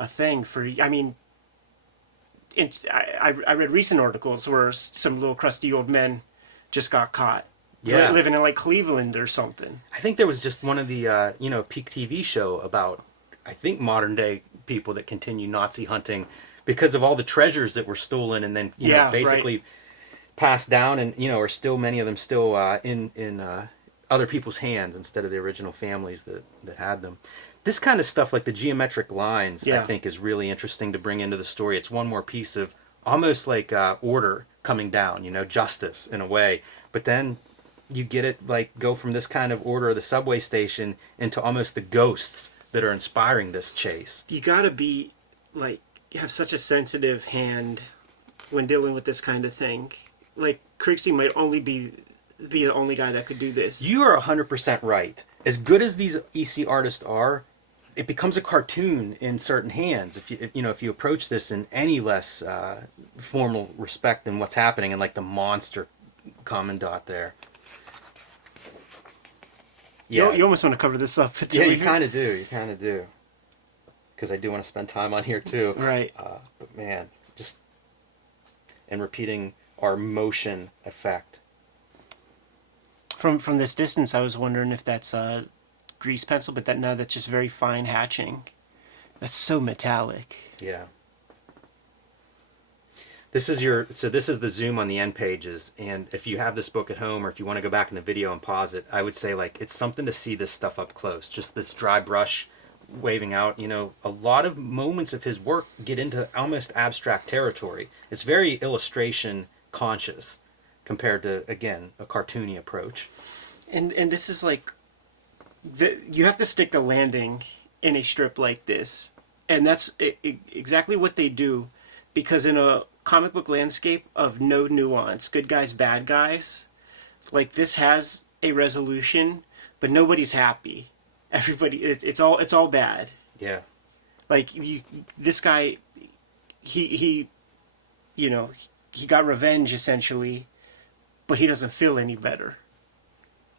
a thing for, I mean, I read recent articles where some little crusty old men just got caught. Yeah, living in like Cleveland or something. I think there was just one of the Peak TV show about, I think, modern day people that continue Nazi hunting because of all the treasures that were stolen and then basically passed down, and are still many of them still in other people's hands instead of the original families that had them. This kind of stuff, like the geometric lines, I think is really interesting to bring into the story. It's one more piece of almost like order coming down, justice in a way. But then you get it go from this kind of order of the subway station into almost the ghosts that are inspiring this chase. You gotta be have such a sensitive hand when dealing with this kind of thing. Like, Krigstein might only be the only guy that could do this. You are 100% right. As good as these EC artists are, it becomes a cartoon in certain hands if you approach this in any less formal respect than what's happening in the monster commandant there. Yeah, you almost want to cover this up. Yeah, you kind of do. Because I do want to spend time on here too. Right. But man, and repeating our motion effect. From this distance, I was wondering if that's grease pencil, but that's just very fine hatching. That's so metallic. Yeah. This is the zoom on the end pages, and if you have this book at home, or if you want to go back in the video and pause it, I would say it's something to see this stuff up close. Just this dry brush waving out. A lot of moments of his work get into almost abstract territory. It's very illustration conscious compared to, again, a cartoony approach. And this is you have to stick a landing in a strip like this, and that's exactly what they do, because in a comic book landscape of no nuance, good guys, bad guys, this has a resolution, but nobody's happy. Everybody, it's all bad. Yeah. This guy, he got revenge essentially, but he doesn't feel any better.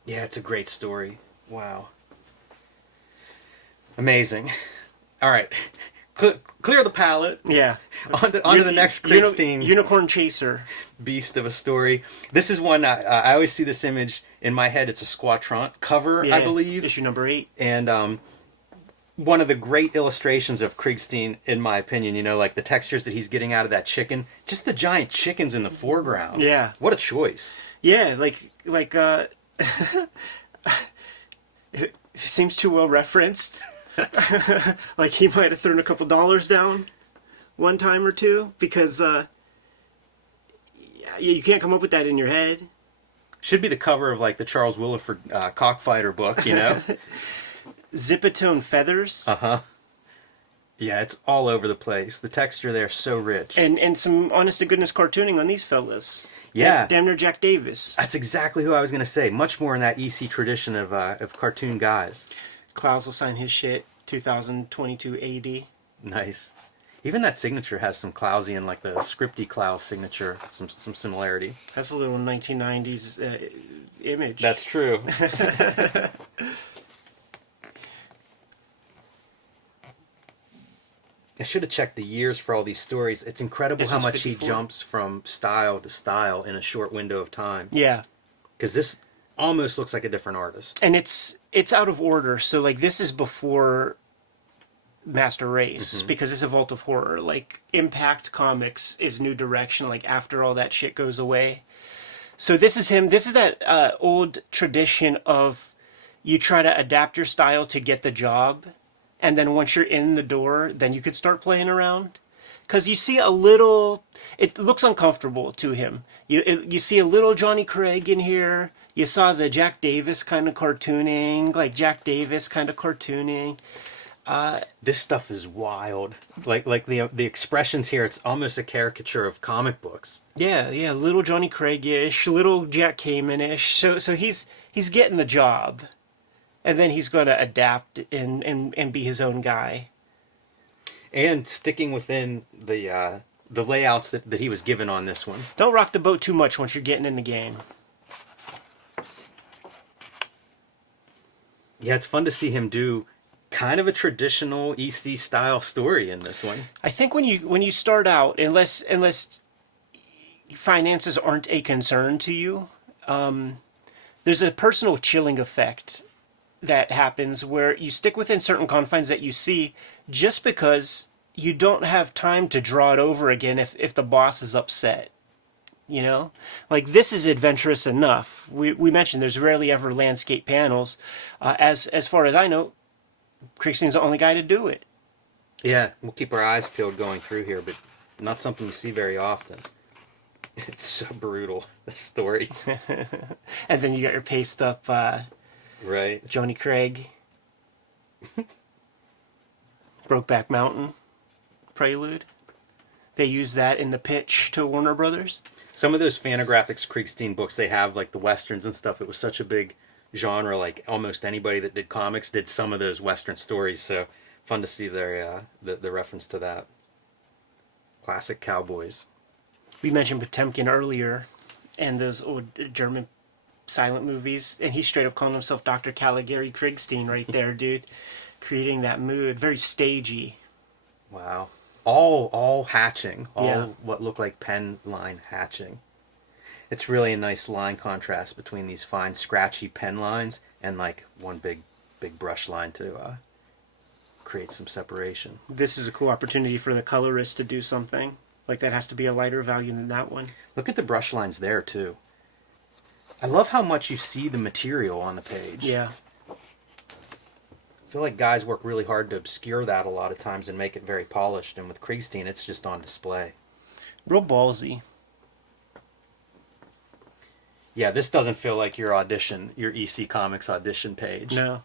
Yeah, it's a great story. Wow. Amazing. All right. Clear the palette. Yeah. On to the next Krigstein Unicorn Chaser beast of a story. This is one I always see this image in my head. It's a Squatron cover, I believe. Issue number 8. And one of the great illustrations of Krigstein, in my opinion, the textures that he's getting out of that chicken. Just the giant chickens in the foreground. Yeah. What a choice. Yeah, it seems too well referenced. He might have thrown a couple dollars down one time or two, because you can't come up with that in your head. Should be the cover of the Charles Williford Cockfighter book, Zipatone feathers. Uh-huh. Yeah, it's all over the place. The texture there is so rich. And some honest to goodness cartooning on these fellas. Yeah. Damn near Jack Davis. That's exactly who I was going to say. Much more in that EC tradition of cartoon guys. Klaus will sign his shit 2022 AD. Nice. Even that signature has some Klausian, the scripty Klaus signature, some similarity. That's a little 1990s image. That's true. I should have checked the years for all these stories. It's incredible how much 54. he jumps from style to style in a short window of time. Yeah. Because this almost looks like a different artist. And it's out of order. So this is before Master Race, because it's a Vault of Horror. Impact Comics is New Direction. After all that shit goes away. So this is him. This is that old tradition of you try to adapt your style to get the job, and then once you're in the door, then you could start playing around. Because you see a little, it looks uncomfortable to him. You see a little Johnny Craig in here. You saw the Jack Davis kind of cartooning, Jack Davis kind of cartooning. This stuff is wild. The expressions here, it's almost a caricature of comic books. Yeah, little Johnny Craig-ish, little Jack Cayman-ish. So he's getting the job. And then he's going to adapt and be his own guy. And sticking within the layouts that he was given on this one. Don't rock the boat too much once you're getting in the game. Yeah, it's fun to see him do kind of a traditional EC style story in this one. I think when you start out, unless finances aren't a concern to you, there's a personal chilling effect that happens where you stick within certain confines that you see, just because you don't have time to draw it over again if the boss is upset. You know, like this is adventurous enough. We mentioned there's rarely ever landscape panels. As far as I know, Krigstein's the only guy to do it. Yeah, we'll keep our eyes peeled going through here, but not something you see very often. It's so brutal, this story. And then you got your paste up, Right. Joni Craig, Brokeback Mountain, Prelude. They use that in the pitch to Warner Brothers. Some of those Fantagraphics Krigstein books, they have like the westerns and stuff. It was such a big genre, like almost anybody that did comics did some of those western stories. So fun to see their the reference to that. Classic cowboys. We mentioned Potemkin earlier, and those old German silent movies, and he straight up calling himself Dr. Caligari Krigstein right there, dude. Creating that mood, very stagey. Wow. All hatching, all Yeah. what look like pen line hatching. It's really a nice line contrast between these fine scratchy pen lines and like one big brush line to create some separation. This is a cool opportunity for the colorist to do something. Like that has to be a lighter value than that one. Look at the brush lines there too. I love how much you see the material on the page. Yeah. I feel like guys work really hard to obscure that a lot of times and make it very polished, and with Krigstein it's just on display. Real ballsy. Yeah, this doesn't feel like your EC Comics audition page. No.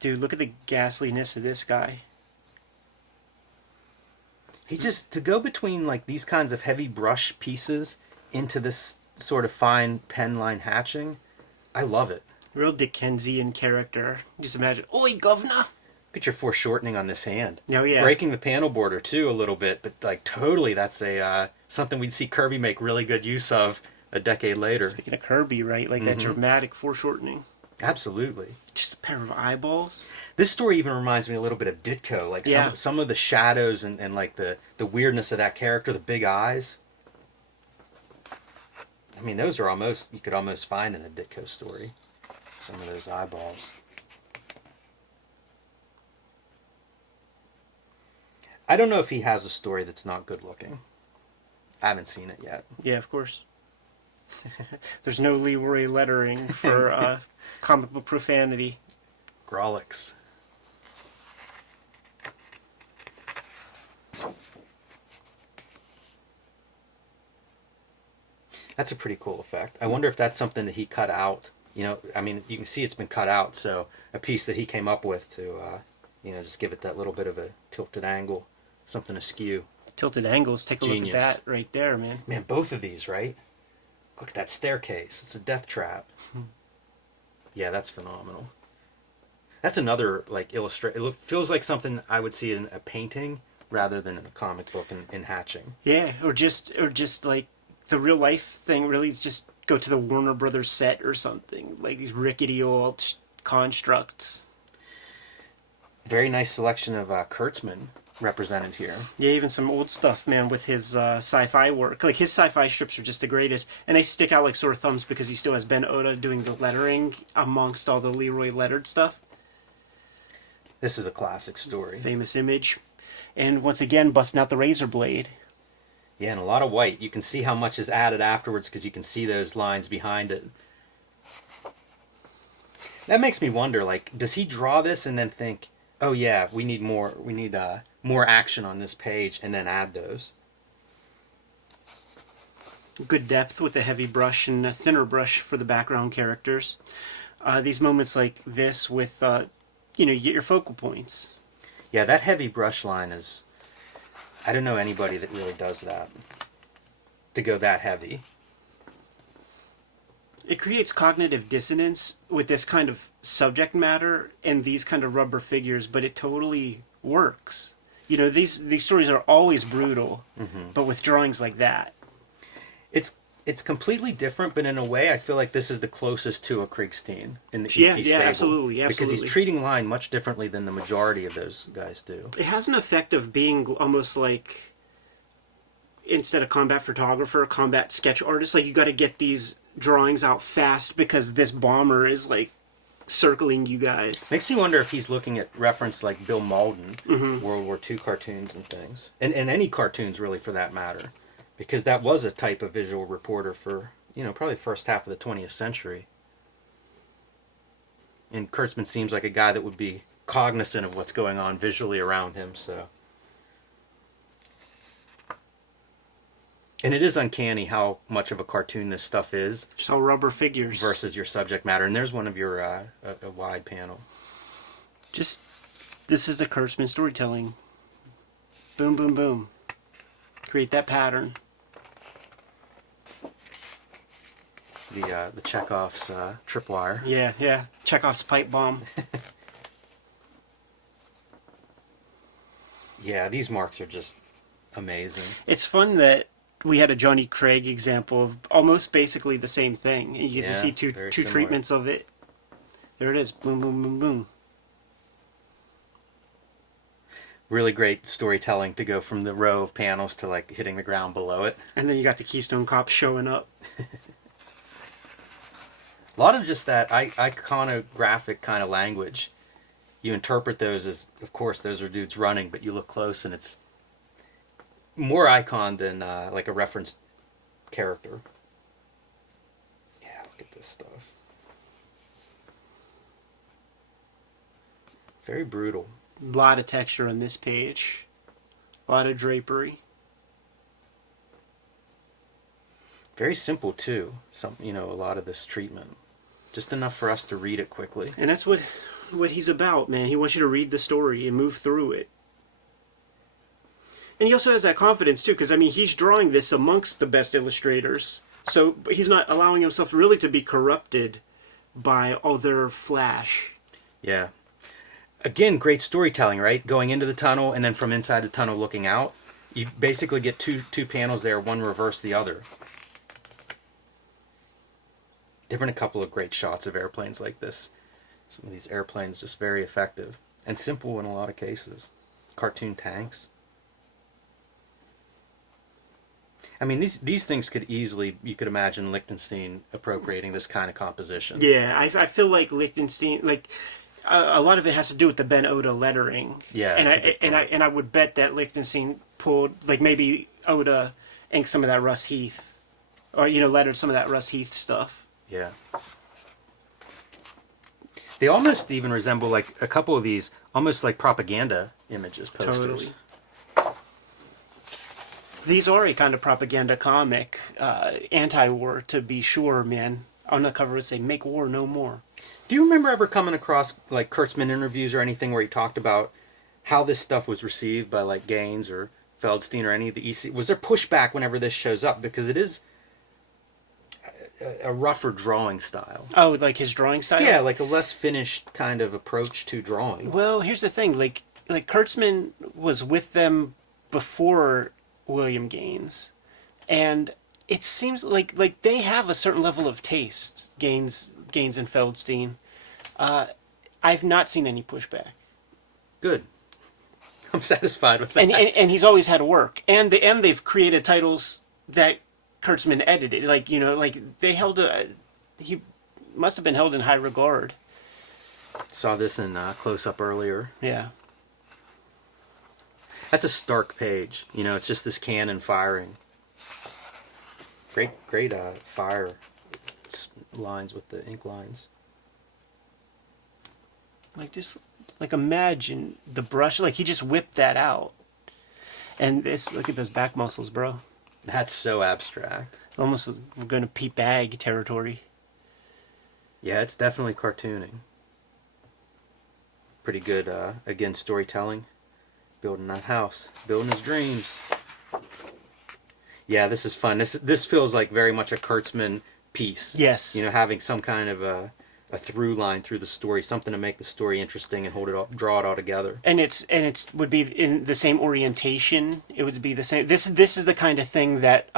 Dude, look at the ghastliness of this guy. He just, to go between like these kinds of heavy brush pieces into this sort of fine pen line hatching, I love it. Real Dickensian character. Just imagine, oi, governor! Look at your foreshortening on this hand. Oh, yeah. Breaking the panel border too a little bit, but like totally that's a something we'd see Kirby make really good use of a decade later. Speaking of Kirby, right? Like that dramatic foreshortening. Absolutely. Just a pair of eyeballs. This story even reminds me a little bit of Ditko, like Yeah. some of the shadows and like the weirdness of that character, the big eyes. I mean, those are almost, you could almost find in a Ditko story. Some of those eyeballs. I don't know if he has a story that's not good looking. I haven't seen it yet. Yeah, of course. There's no Leroy lettering for comic book profanity. Grawlix. That's a pretty cool effect. I wonder if that's something that he cut out. You know, I mean, you can see it's been cut out, so a piece that he came up with to, just give it that little bit of a tilted angle, something askew. Tilted angles. Take a Genius. look at that right there, man. Man, both of these, right? Look at that staircase. It's a death trap. Yeah, that's phenomenal. That's another, like, illustration. It feels like something I would see in a painting rather than in a comic book in hatching. Yeah, or just like the real life thing. Really, is just go to the Warner Brothers set or something. Like these rickety old constructs. Very nice selection of Kurtzman represented here. Yeah, even some old stuff, man, with his sci-fi work. Like, his sci-fi strips are just the greatest. And they stick out like sore thumbs because he still has Ben Oda doing the lettering amongst all the Leroy lettered stuff. This is a classic story. Famous image. And once again, busting out the razor blade. Yeah, and a lot of white. You can see how much is added afterwards because you can see those lines behind it. That makes me wonder, like, does he draw this and then think, oh yeah, we need more action on this page, and then add those? Good depth with the heavy brush and a thinner brush for the background characters. These moments like this with, you get your focal points. Yeah, that heavy brush line is... I don't know anybody that really does that. To go that heavy. It creates cognitive dissonance with this kind of subject matter and these kind of rubber figures, but it totally works. These stories are always brutal, but with drawings like that. It's completely different, but in a way, I feel like this is the closest to a Krigstein in the EC stable. Yeah, absolutely. Because he's treating line much differently than the majority of those guys do. It has an effect of being almost like, instead of combat photographer, combat sketch artist. Like, you got to get these drawings out fast because this bomber is like circling you guys. Makes me wonder if he's looking at reference like Bill Malden, World War II cartoons and things, and any cartoons really for that matter. because that was a type of visual reporter for, probably the first half of the 20th century. And Kurtzman seems like a guy that would be cognizant of what's going on visually around him, so. And it is uncanny how much of a cartoon this stuff is. Just all rubber figures. Versus your subject matter. And there's one of your, a wide panel. This is the Kurtzman storytelling. Boom, boom, boom. Create that pattern. The Chekhov's tripwire. Yeah. Chekhov's pipe bomb. Yeah, these marks are just amazing. It's fun that we had a Johnny Craig example of almost basically the same thing. You get to see two treatments of it. There it is. Boom, boom, boom, boom. Really great storytelling to go from the row of panels to like hitting the ground below it. And then you got the Keystone Cops showing up. A lot of just that iconographic kind of language. You interpret those as, of course, those are dudes running, but you look close and it's more icon than like a referenced character. Yeah, look at this stuff. Very brutal. A lot of texture on this page. A lot of drapery. Very simple too. A lot of this treatment. Just enough for us to read it quickly. And that's what he's about, man. He wants you to read the story and move through it. And he also has that confidence too, because he's drawing this amongst the best illustrators. So he's not allowing himself really to be corrupted by all their flash. Yeah. Again, great storytelling, right? Going into the tunnel and then from inside the tunnel looking out. You basically get two panels there, one reverse the other. There have been a couple of great shots of airplanes like this. Some of these airplanes just very effective. And simple in a lot of cases. Cartoon tanks. These things could easily, you could imagine Lichtenstein appropriating this kind of composition. Yeah, I feel like Lichtenstein, a lot of it has to do with the Ben Oda lettering. Yeah, and I would bet that Lichtenstein pulled, maybe Oda inked some of that Russ Heath, or lettered some of that Russ Heath stuff. Yeah. They almost even resemble, a couple of these, almost like propaganda images, posters. Totally. These are a kind of propaganda comic, anti-war to be sure, man. On the cover it would say, "Make war no more." Do you remember ever coming across Kurtzman interviews or anything where he talked about how this stuff was received by Gaines or Feldstein or any of the EC? Was there pushback whenever this shows up? Because it is a rougher drawing style. Oh, like his drawing style? Yeah, a less finished kind of approach to drawing. Well, here's the thing. Kurtzman was with them before William Gaines, and it seems like they have a certain level of taste, Gaines and Feldstein. I've not seen any pushback. Good. I'm satisfied with that. And he's always had work, and they've created titles that Kurtzman edited. They held he must have been held in high regard. Saw this in close up earlier. Yeah. That's a stark page. It's just this cannon firing. Great fire lines with the ink lines. Imagine the brush. He just whipped that out. And look at those back muscles, bro. That's so abstract. Almost we're going to Pete Bag territory. Yeah, it's definitely cartooning. Pretty good, again, storytelling. Building that house. Building his dreams. Yeah, this is fun. This feels like very much a Kurtzman piece. Yes. Having some kind of a through line through the story, something to make the story interesting and draw it all together. And it's would be in the same orientation. It would be the same. This is the kind of thing that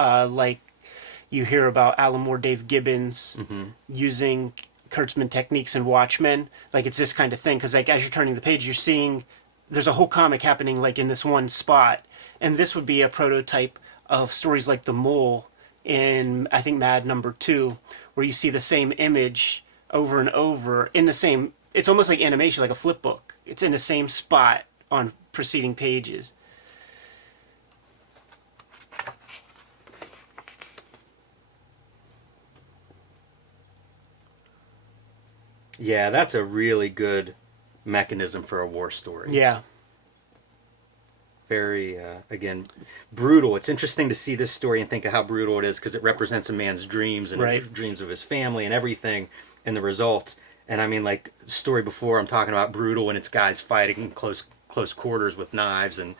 you hear about Alan Moore, Dave Gibbons using Kurtzman techniques in Watchmen. It's this kind of thing because as you're turning the page, you're seeing there's a whole comic happening in this one spot, and this would be a prototype of stories like The Mole in I think Mad Number 2, where you see the same image over and over in the same. It's almost like animation, like a flip book. It's in the same spot on preceding pages. Yeah, that's a really good mechanism for a war story. Yeah. Very, again, brutal. It's interesting to see this story and think of how brutal it is because it represents a man's dreams and Right. dreams of his family and everything and the results. And I mean, like the story before, I'm talking about brutal and it's guys fighting in close quarters with knives and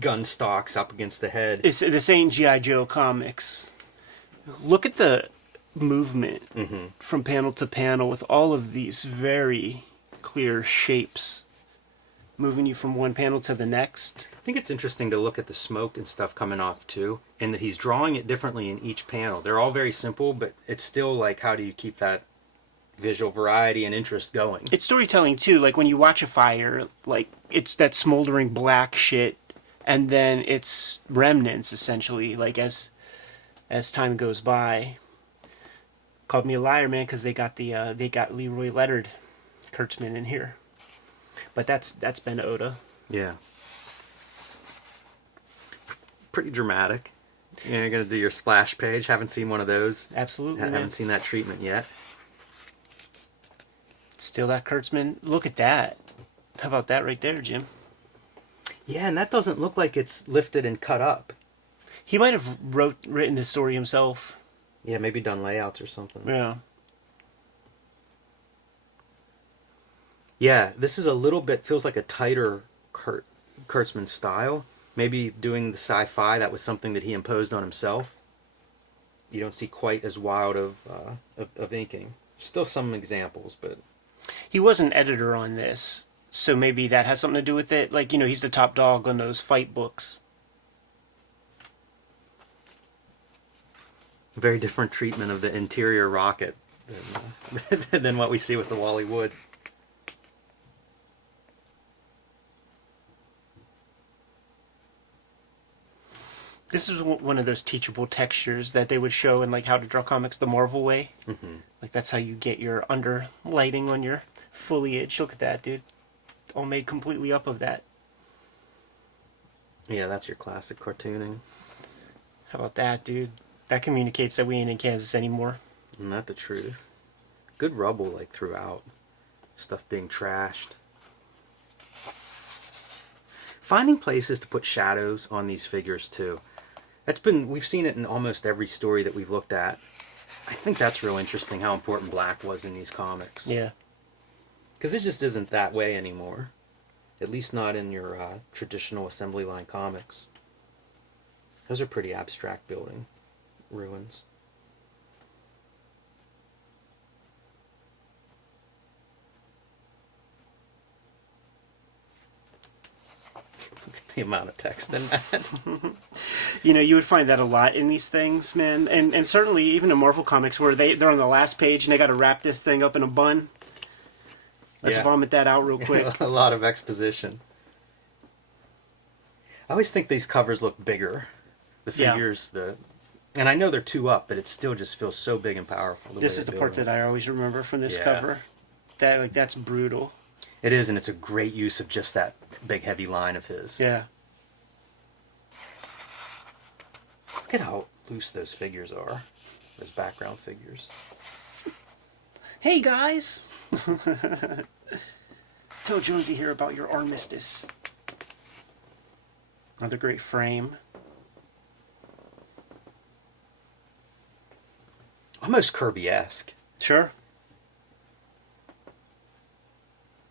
gun stocks up against the head. This ain't G.I. Joe comics. Look at the movement from panel to panel with all of these very clear shapes moving you from one panel to the next. I think it's interesting to look at the smoke and stuff coming off too, and that he's drawing it differently in each panel. They're all very simple, but it's still like, how do you keep that visual variety and interest going? It's storytelling too. Like when you watch a fire, like it's that smoldering black shit, and then it's remnants essentially. Like as time goes by. Called me a liar, man, because they got Leroy Leonard Kurtzman in here. But that's Ben Oda. Yeah. Pretty dramatic. You're going to do your splash page. Haven't seen one of those. Absolutely, Haven't seen that treatment yet. Still that Kurtzman. Look at that. How about that right there, Jim? Yeah, and that doesn't look like it's lifted and cut up. He might have written this story himself. Yeah, maybe done layouts or something. Yeah. Yeah, this is a little bit, feels like a tighter Kurtzman style. Maybe doing the sci-fi, that was something that he imposed on himself. You don't see quite as wild of inking. Still some examples, but... He was an editor on this, so maybe that has something to do with it. Like, you know, he's the top dog on those fight books. Very different treatment of the interior rocket than what we see with the Wally Wood. This is one of those teachable textures that they would show in like How to Draw Comics the Marvel way. Mm-hmm. Like that's how you get your under lighting on your foliage. Look at that, dude. All made completely up of that. Yeah, that's your classic cartooning. How about that, dude? That communicates that we ain't in Kansas anymore. Not the truth. Good rubble, like, throughout. Stuff being trashed. Finding places to put shadows on these figures, too. We've seen it in almost every story that we've looked at. I think that's real interesting, how important black was in these comics. Yeah. Because it just isn't that way anymore. At least not in your traditional assembly line comics. Those are pretty abstract building ruins. Look at the amount of text in that. You know, you would find that a lot in these things, man. And certainly even in Marvel Comics where they're on the last page and they got to wrap this thing up in a bun. Let's vomit that out real quick. A lot of exposition. I always think these covers look bigger. The figures, and I know they're 2 up, but it still just feels so big and powerful. This is the part that I always remember from this cover. That's brutal. It is, and it's a great use of just that big heavy line of his. Yeah. Look at how loose those figures are. Those background figures. Hey guys! Tell Jonesy here about your armistice. Another great frame. Almost Kirby-esque. Sure.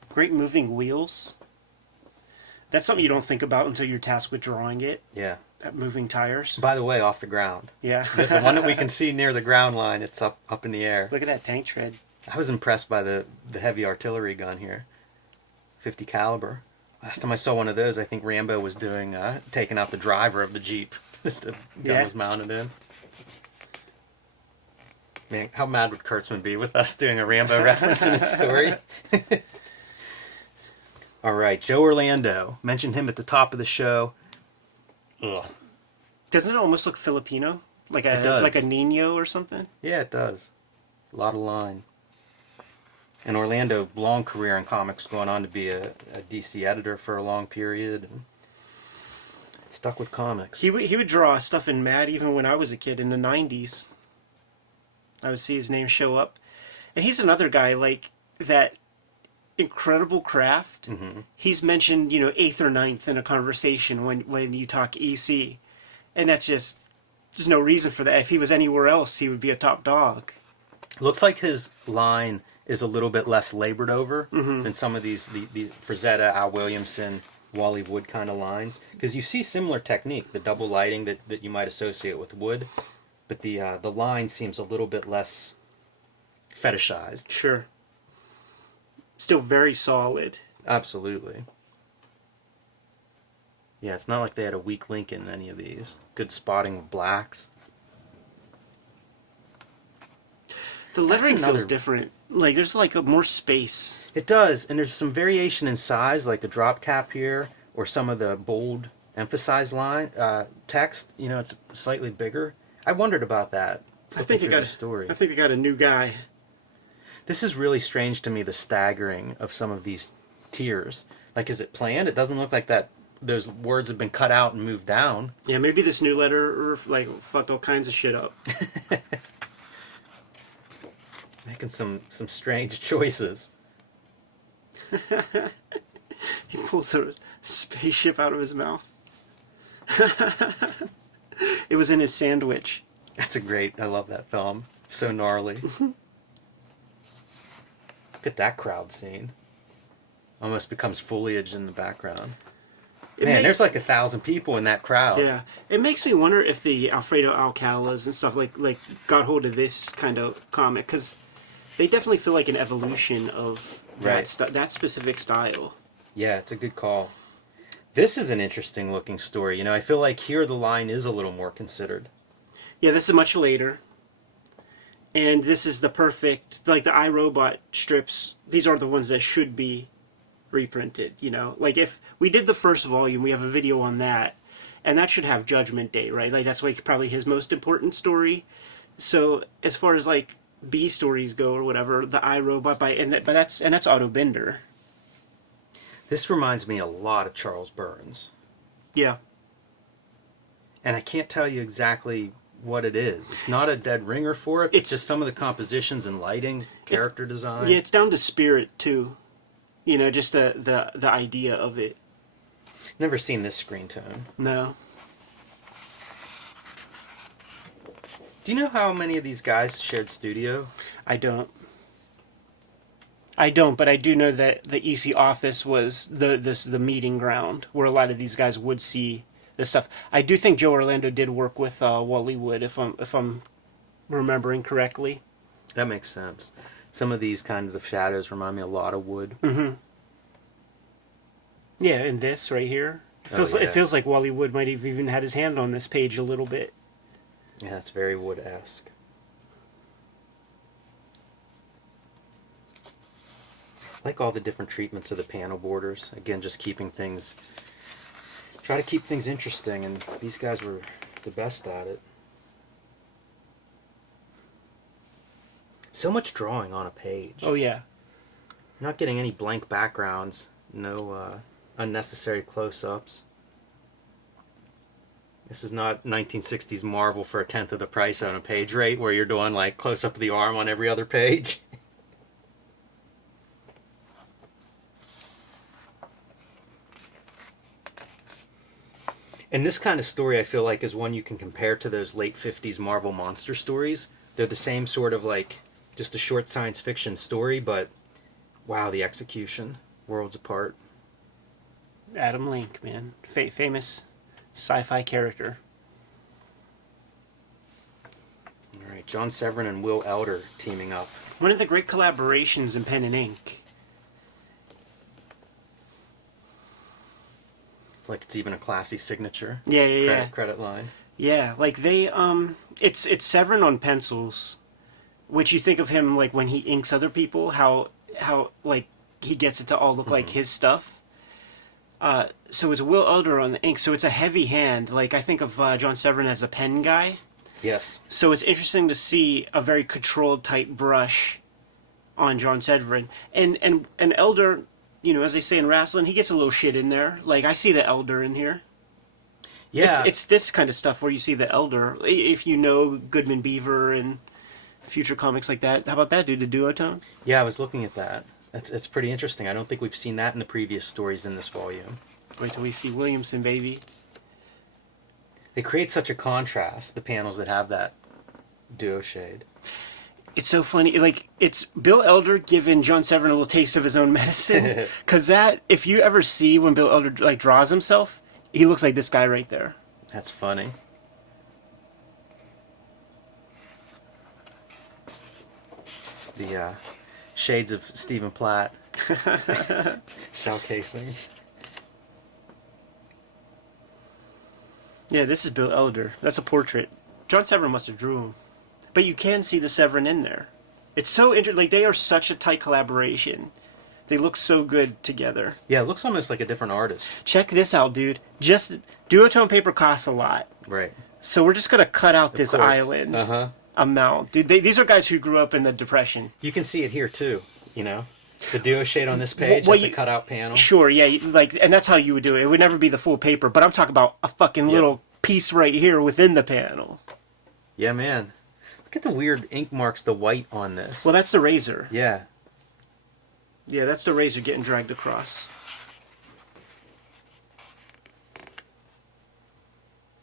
Great moving wheels. That's something you don't think about until you're tasked with drawing it. Yeah. Moving tires. By the way, off the ground. Yeah. The one that we can see near the ground line, it's up in the air. Look at that tank tread. I was impressed by the heavy artillery gun here. 50 caliber. Last time I saw one of those, I think Rambo was taking out the driver of the Jeep that the gun was mounted in. Man, how mad would Kurtzman be with us doing a Rambo reference in his story? All right, Joe Orlando. Mentioned him at the top of the show. Ugh. Doesn't it almost look Filipino? Like a Nino or something? Yeah, it does. A lot of line. And Orlando, long career in comics, going on to be a DC editor for a long period. And stuck with comics. He would draw stuff in Mad even when I was a kid in the 90s. I would see his name show up. And he's another guy like that. Incredible craft. Mm-hmm. He's mentioned, eighth or ninth in a conversation when you talk EC, and that's just there's no reason for that. If he was anywhere else, he would be a top dog. Looks like his line is a little bit less labored over than some of these the Frazetta, Al Williamson, Wally Wood kind of lines, because you see similar technique, the double lighting that you might associate with Wood, but the line seems a little bit less fetishized. Sure. Still very solid. Absolutely. Yeah, it's not like they had a weak link in any of these. Good spotting of blacks. The lettering feels different. Like, there's like more space. It does, and there's some variation in size, like the drop cap here, or some of the bold, emphasized line text. It's slightly bigger. I wondered about that. I think they got a new guy. This is really strange to me, the staggering of some of these tiers. Like, is it planned? It doesn't look like that. Those words have been cut out and moved down. Yeah, maybe this new letter like fucked all kinds of shit up. Making some strange choices. He pulls a spaceship out of his mouth. It was in his sandwich. That's I love that film. So gnarly. Look at that crowd scene. Almost becomes foliage in the background. There's like 1,000 people in that crowd. Yeah. It makes me wonder if the Alfredo Alcalas and stuff like got hold of this kind of comic, because they definitely feel like an evolution of that specific style. Yeah, it's a good call. This is an interesting looking story. I feel like here the line is a little more considered. Yeah, this is much later. And this is the perfect, like the iRobot strips, these are the ones that should be reprinted, Like if we did the first volume, we have a video on that, and that should have Judgment Day, right? Like that's like probably his most important story. So as far as like B stories go or whatever, the iRobot that's Otto Binder. This reminds me a lot of Charles Burns. Yeah. And I can't tell you exactly what it is. It's not a dead ringer for it. It's just some of the compositions and lighting, character design. Yeah, it's down to spirit too. Just the idea of it. Never seen this screen tone. No. Do you know how many of these guys shared studio? I don't, but I do know that the EC office was the meeting ground where a lot of these guys would see this stuff. I do think Joe Orlando did work with Wally Wood, if I'm remembering correctly. That makes sense. Some of these kinds of shadows remind me a lot of Wood. Mm-hmm. Yeah, and this right here, it feels like Wally Wood might have even had his hand on this page a little bit. Yeah, it's very Wood-esque. I like all the different treatments of the panel borders. Again, just keeping things... Try to keep things interesting, and these guys were the best at it. So much drawing on a page. Oh, yeah. You're not getting any blank backgrounds. No unnecessary close-ups. This is not 1960s Marvel for a tenth of the price on a page rate, where you're doing like close-up of the arm on every other page. And this kind of story, I feel like, is one you can compare to those late 50s Marvel monster stories. They're the same sort of like, just a short science fiction story, but wow, the execution. Worlds apart. Adam Link, man. Famous sci-fi character. All right, John Severin and Will Elder teaming up. One of the great collaborations in pen and ink. Like it's even a classy signature. Yeah. Credit line. Yeah, like they it's Severin on pencils, which you think of him like when he inks other people, how like he gets it to all look like his stuff. So it's Will Elder on the ink, so it's a heavy hand. Like I think of John Severin as a pen guy. Yes. So it's interesting to see a very controlled, tight brush on John Severin, and Elder. As they say in wrestling, he gets a little shit in there. Like, I see the Elder in here. Yeah. It's this kind of stuff where you see the Elder. If you know Goodman Beaver and future comics like that. How about that, dude? The duotone? Yeah, I was looking at that. It's pretty interesting. I don't think we've seen that in the previous stories in this volume. Wait till we see Williamson, baby. They create such a contrast, the panels that have that duo shade. It's so funny. Like, it's Bill Elder giving John Severin a little taste of his own medicine. Because that, if you ever see when Bill Elder like draws himself, he looks like this guy right there. That's funny. The shades of Stephen Platt. Shell casings. Yeah, this is Bill Elder. That's a portrait. John Severin must have drew him. But you can see the Severin in there. It's so interesting. Like, they are such a tight collaboration. They look so good together. Yeah, it looks almost like a different artist. Check this out, dude. Just duotone paper costs a lot. Right. So we're just going to cut out Of this course. island Uh-huh. amount. Dude, these are guys who grew up in the Depression. You can see it here, too, you know? The duo shade on this page, Well, that's a cutout panel. Sure, yeah, like, and that's how you would do it. It would never be the full paper, but I'm talking about a fucking little piece right here within the panel. Yeah, man. Look at the weird ink marks, the white on this. Well, that's the razor. Yeah. Yeah, that's the razor getting dragged across.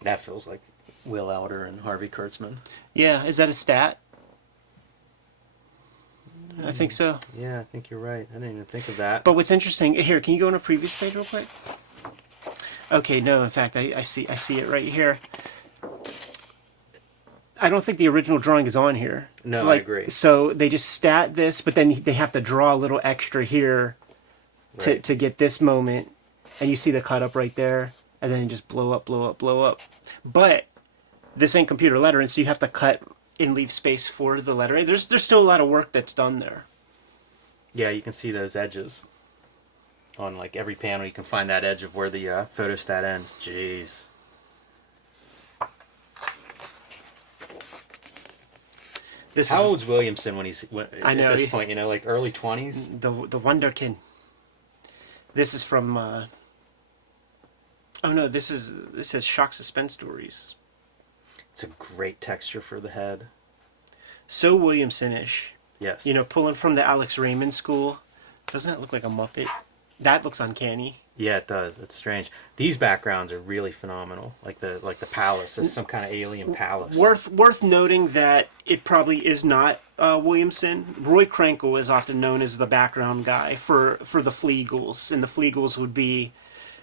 That feels like Will Elder and Harvey Kurtzman. Yeah, is that a stat? I think so. Yeah, I think you're right. I didn't even think of that. But what's interesting here, can you go on a previous page real quick? Okay, no, in fact, I see it right here. I don't think the original drawing is on here. No, I agree. So they just stat this, but then they have to draw a little extra here to get this moment. And you see the cut up right there. And then you just blow up, blow up, blow up. But this ain't computer lettering, so you have to cut and leave space for the lettering. There's still a lot of work that's done there. Yeah, you can see those edges. On like every panel, you can find that edge of where the photostat ends. Jeez. How old's Williamson when he's I know, at this point? You know, like early 20s. The Wonderkin. This is from. Oh no, this says Shock Suspense Stories. It's a great texture for the head. So Williamson-ish. Yes. You know, pulling from the Alex Raymond school. Doesn't that look like a Muppet? That looks uncanny. Yeah, it does. It's strange. These backgrounds are really phenomenal. Like the palace. It's some kind of alien palace. Worth noting that it probably is not Williamson. Roy Krenkel is often known as the background guy for the Fleagles. And the Fleagles would be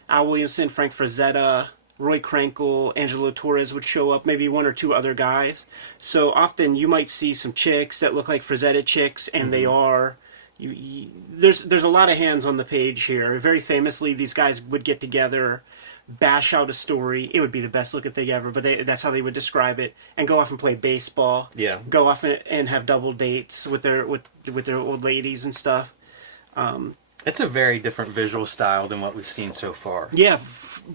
Al Williamson, Frank Frazetta, Roy Krenkel, Angelo Torres would show up, maybe one or two other guys. So often you might see some chicks that look like Frazetta chicks, and they are. There's a lot of hands on the page here. Very famously, these guys would get together, bash out a story. It would be the best looking thing ever, but that's how they would describe it. And go off and play baseball. Yeah. Go off and have double dates with their old ladies and stuff. It's a very different visual style than what we've seen so far. Yeah,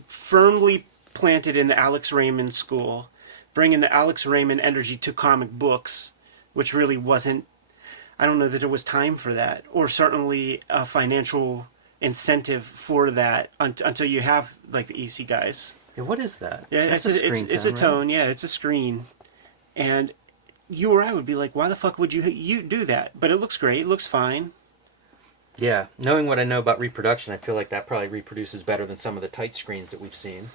firmly planted in the Alex Raymond school, bringing the Alex Raymond energy to comic books, which really wasn't. I don't know that there was time for that, or certainly a financial incentive for that until you have like the EC guys. Yeah, what is that? Yeah, That's it's a tone. right? Yeah, it's a screen, and you or I would be like, why the fuck would you do that? But it looks great. It looks fine. Yeah, knowing what I know about reproduction, I feel like that probably reproduces better than some of the tight screens that we've seen.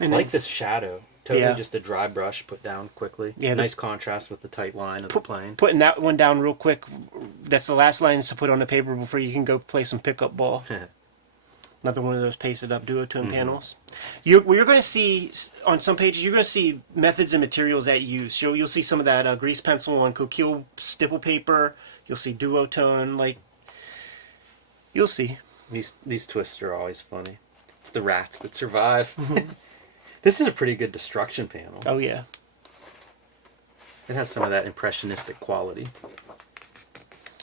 And I like this shadow. Totally Yeah. just a dry brush put down quickly. Yeah, nice contrast with the tight line of the plane. Putting that one down real quick. That's the last lines to put on the paper before you can go play some pickup ball. Another one of those pasted up duotone panels. You're going to see, on some pages, you're going to see methods and materials at use. You'll see some of that grease pencil on coquille stipple paper. You'll see duotone, like, you'll see. These twists are always funny. It's the rats that survive. This is a pretty good destruction panel. Oh, yeah. It has some of that impressionistic quality.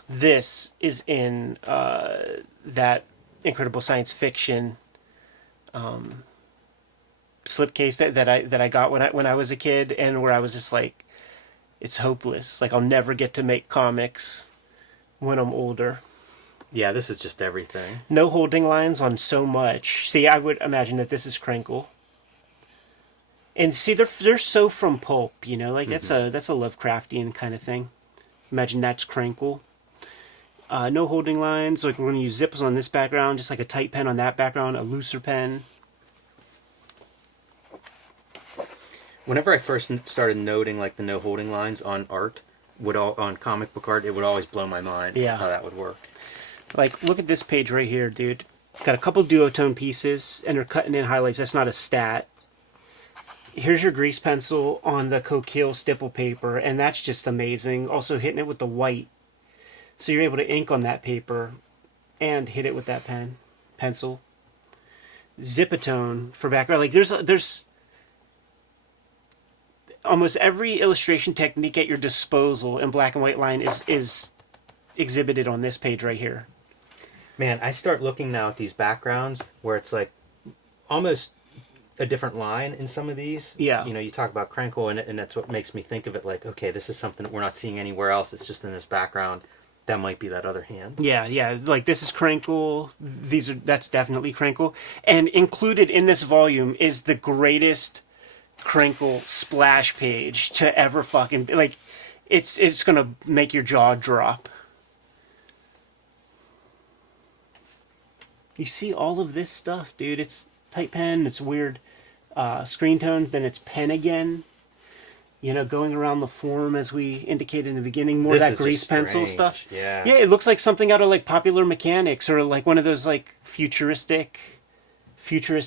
This is in that incredible science fiction slipcase that I got when I was a kid, and where I was just like, it's hopeless. Like, I'll never get to make comics when I'm older. Yeah, this is just everything. No holding lines on so much. See, I would imagine that this is Krenkel. And see, they're so from pulp, you know, like that's a Lovecraftian kind of thing. Imagine that's Crankle. No holding lines. Like we're going to use zips on this background, just like a tight pen on that background, a looser pen. Whenever I first started noting like the no holding lines on art, on comic book art, it would always blow my mind how that would work. Like, look at this page right here, dude. Got a couple duotone pieces, and they're cutting in highlights. That's not a stat. Here's your grease pencil on the Coquille stipple paper, and that's just amazing. Also hitting it with the white. So you're able to ink on that paper and hit it with that pencil. Zipatone for background. Like, there's almost every illustration technique at your disposal in black and white line is exhibited on this page right here. Man, I start looking now at these backgrounds where it's like almost a different line in some of these. Yeah. You know, you talk about Crankle, and that's what makes me think of it like, okay, this is something that we're not seeing anywhere else. It's just in this background. That might be that other hand. Yeah. Like, this is Crankle. That's definitely Crankle. And included in this volume is the greatest Crankle splash page to ever fucking... Like, it's gonna make your jaw drop. You see all of this stuff, dude. It's tight pen, it's weird screen tones, then it's pen again. You know, going around the form as we indicated in the beginning, more of that grease pencil stuff. Yeah, it looks like something out of like Popular Mechanics or like one of those like futurist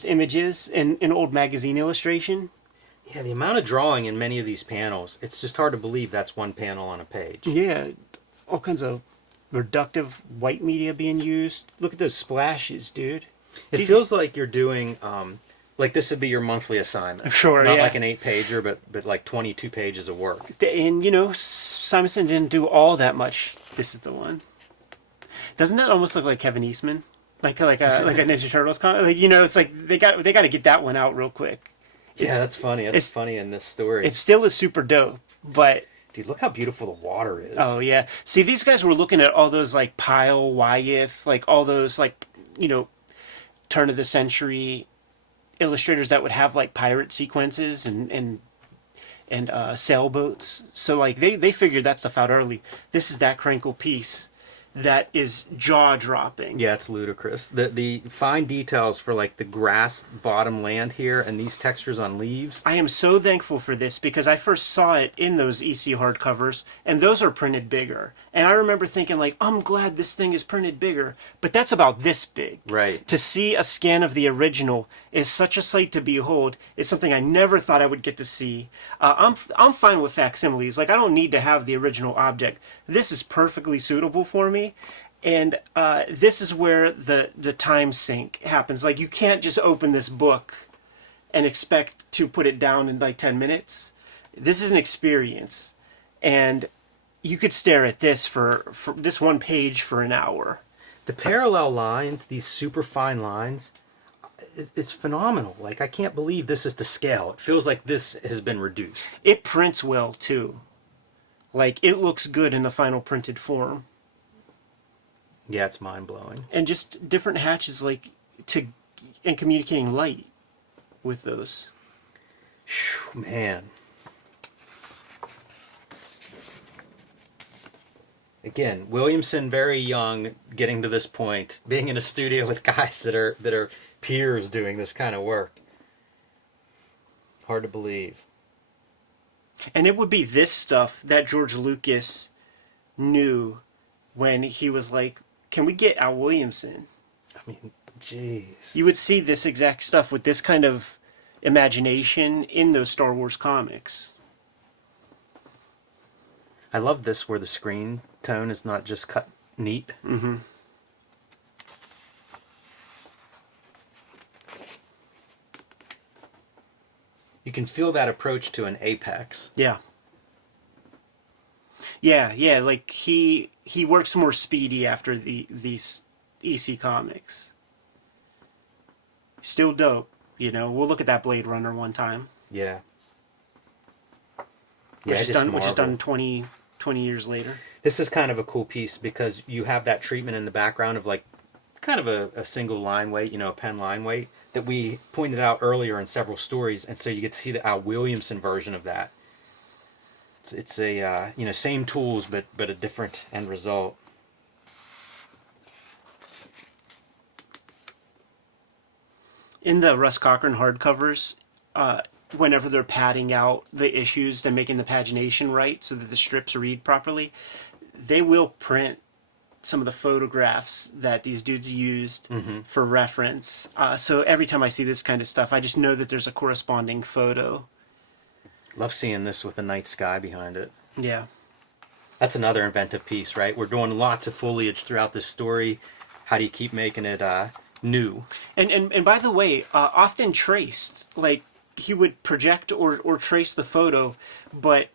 images in old magazine illustration. Yeah, the amount of drawing in many of these panels, it's just hard to believe that's one panel on a page. Yeah, all kinds of reductive white media being used. Look at those splashes, dude. It feels like you're doing, like this would be your monthly assignment. Sure, Not like an 8-pager, but like 22 pages of work. And, you know, Simonson didn't do all that much. This is the one. Doesn't that almost look like Kevin Eastman? Like a Ninja Turtles comic? Like, you know, it's like they got to get that one out real quick. That's funny. It's funny in this story. It still is super dope, but... Dude, look how beautiful the water is. Oh, yeah. See, these guys were looking at all those, like, Pyle, Wyeth, like, all those, like, you know, turn of the century illustrators that would have, like, pirate sequences and sailboats. So, like, they figured that stuff out early. This is that Crankle piece that is jaw-dropping. Yeah, it's ludicrous. The fine details for, like, the grass bottom land here and these textures on leaves. I am so thankful for this because I first saw it in those EC hardcovers, and those are printed bigger. And I remember thinking, like, I'm glad this thing is printed bigger, but that's about this big. Right. To see a scan of the original is such a sight to behold. It's something I never thought I would get to see. I'm fine with facsimiles. Like, I don't need to have the original object. This is perfectly suitable for me. And this is where the time sink happens. Like, you can't just open this book and expect to put it down in like 10 minutes. This is an experience. And you could stare at this for this one page for an hour. The parallel lines, these super fine lines, it's phenomenal. Like, I can't believe this is to scale. It feels like this has been reduced. It prints well, too. Like, it looks good in the final printed form. Yeah, it's mind-blowing. And just different hatches, like, and communicating light with those. Whew, man. Again, Williamson, very young, getting to this point, being in a studio with guys that are peers doing this kind of work. Hard to believe. And it would be this stuff that George Lucas knew when he was like, can we get Al Williamson? I mean, jeez. You would see this exact stuff with this kind of imagination in those Star Wars comics. I love this where the screen tone is not just cut neat. Mm-hmm. You can feel that approach to an Apex. Yeah. Yeah, like he works more speedy after these EC comics. Still dope, you know. We'll look at that Blade Runner one time. Yeah. Which is done 20 years later. This is kind of a cool piece because you have that treatment in the background of like kind of a single line weight, you know, a pen line weight that we pointed out earlier in several stories, and so you get to see the Al Williamson version of that. It's a same tools but a different end result. In the Russ Cochran hardcovers, whenever they're padding out the issues and making the pagination right so that the strips read properly, they will print some of the photographs that these dudes used for reference. So every time I see this kind of stuff, I just know that there's a corresponding photo. Love seeing this with the night sky behind it. Yeah. That's another inventive piece, right? We're doing lots of foliage throughout this story. How do you keep making it new? And by the way, often traced. Like, he would project or trace the photo, but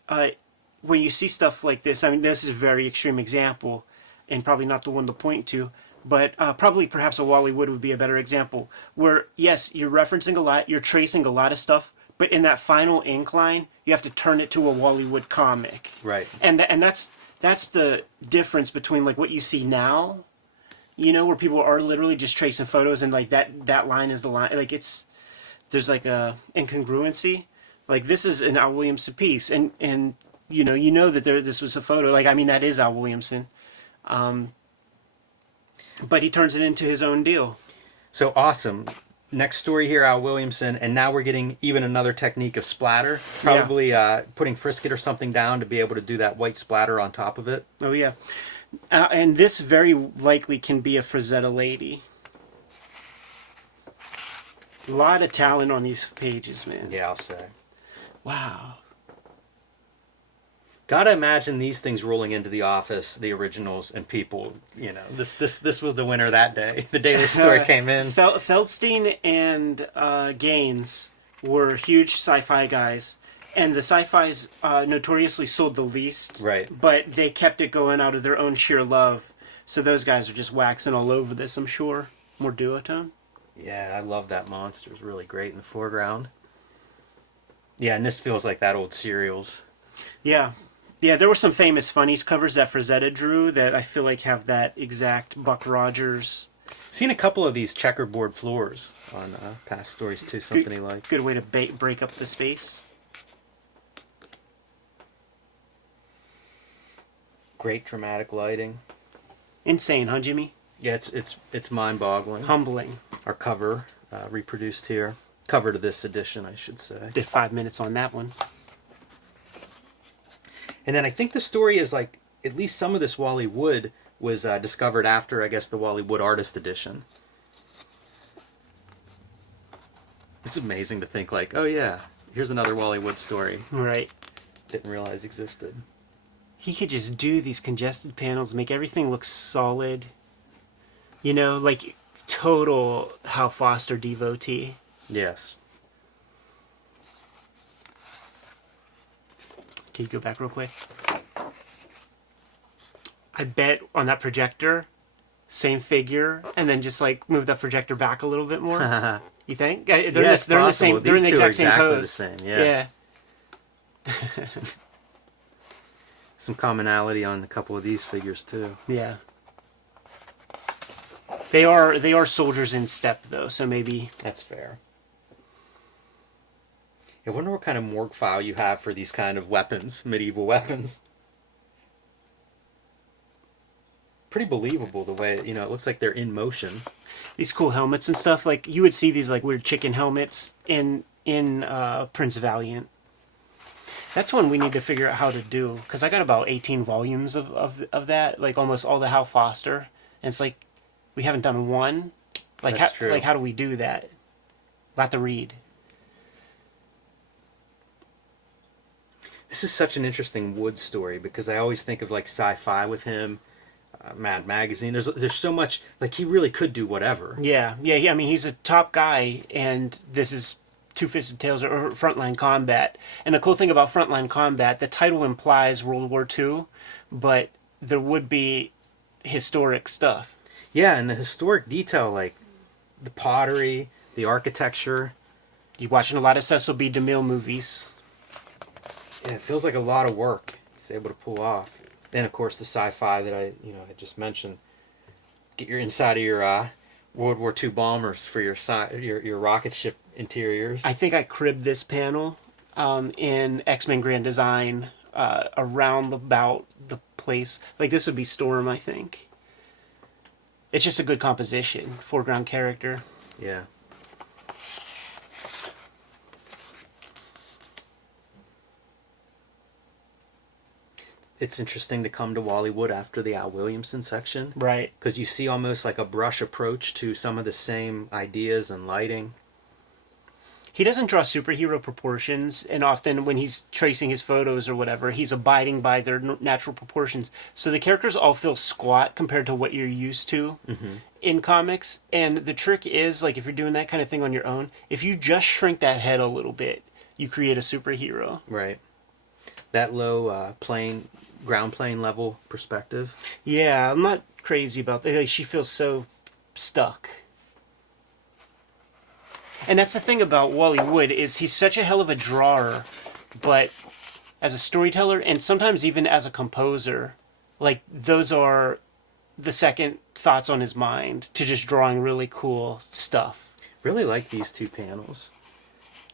when you see stuff like this, I mean, this is a very extreme example, and probably not the one to point to, but probably perhaps a Wally Wood would be a better example, where, yes, you're referencing a lot, you're tracing a lot of stuff, but in that final incline, you have to turn it to a Wally Wood comic. Right. And that's the difference between, like, what you see now, where people are literally just tracing photos and, like, that line is the line. Like, there's, like, a incongruency. Like, this is an Al Williamson piece, and you know that this was a photo. Like, I mean, that is Al Williamson. But he turns it into his own deal. So awesome. Next story here, Al Williamson, and now we're getting even another technique of splatter. Probably putting Frisket or something down to be able to do that white splatter on top of it. Oh, yeah. And this very likely can be a Frazetta lady. A lot of talent on these pages, man. Yeah, I'll say. Wow. Gotta imagine these things rolling into the office, the originals, and people, this was the winner that day, the day this story came in. Feldstein and Gaines were huge sci-fi guys, and the sci-fis notoriously sold the least. Right. But they kept it going out of their own sheer love. So those guys are just waxing all over this, I'm sure. More duotone. Yeah, I love that monster. It's really great in the foreground. Yeah, and this feels like that old Serials. Yeah. Yeah, there were some famous Funnies covers that Frazetta drew that I feel like have that exact Buck Rogers. Seen a couple of these checkerboard floors on past stories too, something he liked. Good way to break up the space. Great dramatic lighting. Insane, huh, Jimmy? Yeah, it's mind-boggling. Humbling. Our cover reproduced here. Cover to this edition, I should say. Did 5 minutes on that one. And then I think the story is like, at least some of this Wally Wood was discovered after, I guess, the Wally Wood Artist Edition. It's amazing to think like, oh yeah, here's another Wally Wood story. Right. Didn't realize existed. He could just do these congested panels, make everything look solid. Like total Hal Foster devotee. Yes. Can you go back real quick? I bet on that projector, same figure, and then just like move that projector back a little bit more. You think? They're in the same. They're in the exact same pose. The same. Yeah. Some commonality on a couple of these figures too. Yeah. They are soldiers in step though, so maybe that's fair. I wonder what kind of morgue file you have for these kind of weapons, medieval weapons. Pretty believable the way, it looks like they're in motion. These cool helmets and stuff, like you would see these like weird chicken helmets in Prince Valiant. That's one we need to figure out how to do, because I got about 18 volumes of that, like almost all the Hal Foster, and it's like we haven't done one. Like That's true. Like how do we do that? Lot to read. This is such an interesting Wood story because I always think of like sci-fi with him, Mad Magazine. There's so much, like he really could do whatever. Yeah. I mean, he's a top guy, and this is Two-Fisted Tales or Frontline Combat. And the cool thing about Frontline Combat, the title implies World War II, but there would be historic stuff. Yeah, and the historic detail, like the pottery, the architecture. You're watching a lot of Cecil B. DeMille movies. Yeah, it feels like a lot of work he's able to pull off. And of course the sci-fi that I just mentioned. Get your inside of your World War II bombers for your rocket ship interiors. I think I cribbed this panel in X-Men Grand Design around about the place. Like this would be Storm, I think. It's just a good composition, foreground character. Yeah. It's interesting to come to Wally Wood after the Al Williamson section. Right. Because you see almost like a brush approach to some of the same ideas and lighting. He doesn't draw superhero proportions, and often when he's tracing his photos or whatever, he's abiding by their natural proportions. So the characters all feel squat compared to what you're used to in comics. And the trick is, like, if you're doing that kind of thing on your own, if you just shrink that head a little bit, you create a superhero. Right. That low ground plane level perspective. Yeah, I'm not crazy about that. Like, she feels so stuck. And that's the thing about Wally Wood, is he's such a hell of a drawer, but as a storyteller and sometimes even as a composer, like those are the second thoughts on his mind to just drawing really cool stuff. Really like these two panels.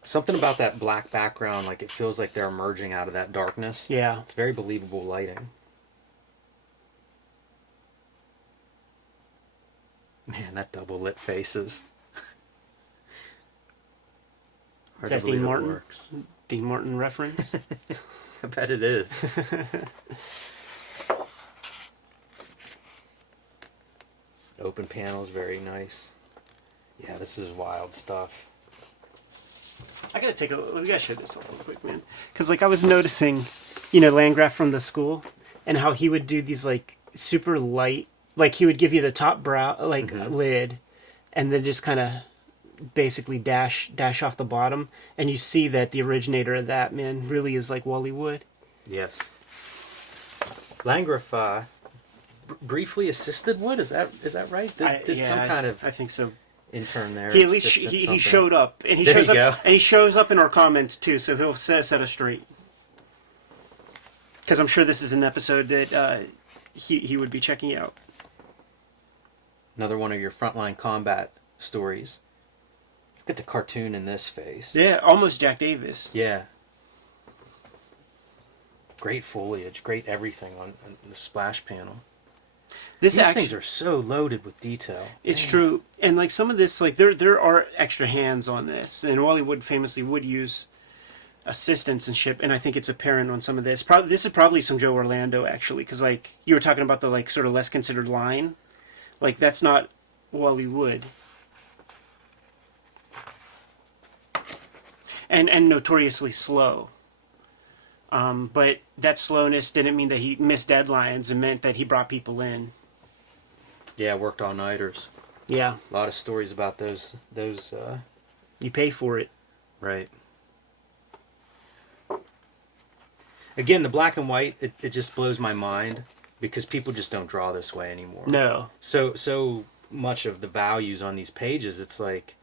Something about that black background, like it feels like they're emerging out of that darkness. Yeah. It's very believable lighting. Man, that double lit faces. Is that Dean Martin? Works. Dean Martin reference? I bet it is. Open panels, very nice. Yeah, this is wild stuff. I gotta take a look. We gotta show this off real quick, man. Because, like, I was noticing, Landgraf from the school, and how he would do these, like, super light, like, he would give you the top brow, like, lid, and then just kind of basically dash off the bottom, and you see that the originator of that, man, really is like Wally Wood. Yes. Landgraf briefly assisted Wood. Is that right? Did some kind of I think so. Intern there. He at least he showed up, and he shows up in our comments too, so he'll set us straight. Because I'm sure this is an episode that he would be checking out. Another one of your frontline combat stories. Look at the cartoon in this face. Yeah, almost Jack Davis. Yeah. Great foliage, great everything on the splash panel. These things are so loaded with detail. It's true. And like some of this, like there are extra hands on this. And Wally Wood famously would use assistants and shit. And I think it's apparent on some of this. This is probably some Joe Orlando, actually. Because like you were talking about the like sort of less considered line. Like that's not Wally Wood. And notoriously slow. But that slowness didn't mean that he missed deadlines. It meant that he brought people in. Yeah, worked all-nighters. Yeah. A lot of stories about those. You pay for it. Right. Again, the black and white, it just blows my mind because people just don't draw this way anymore. No. So much of the values on these pages, it's like,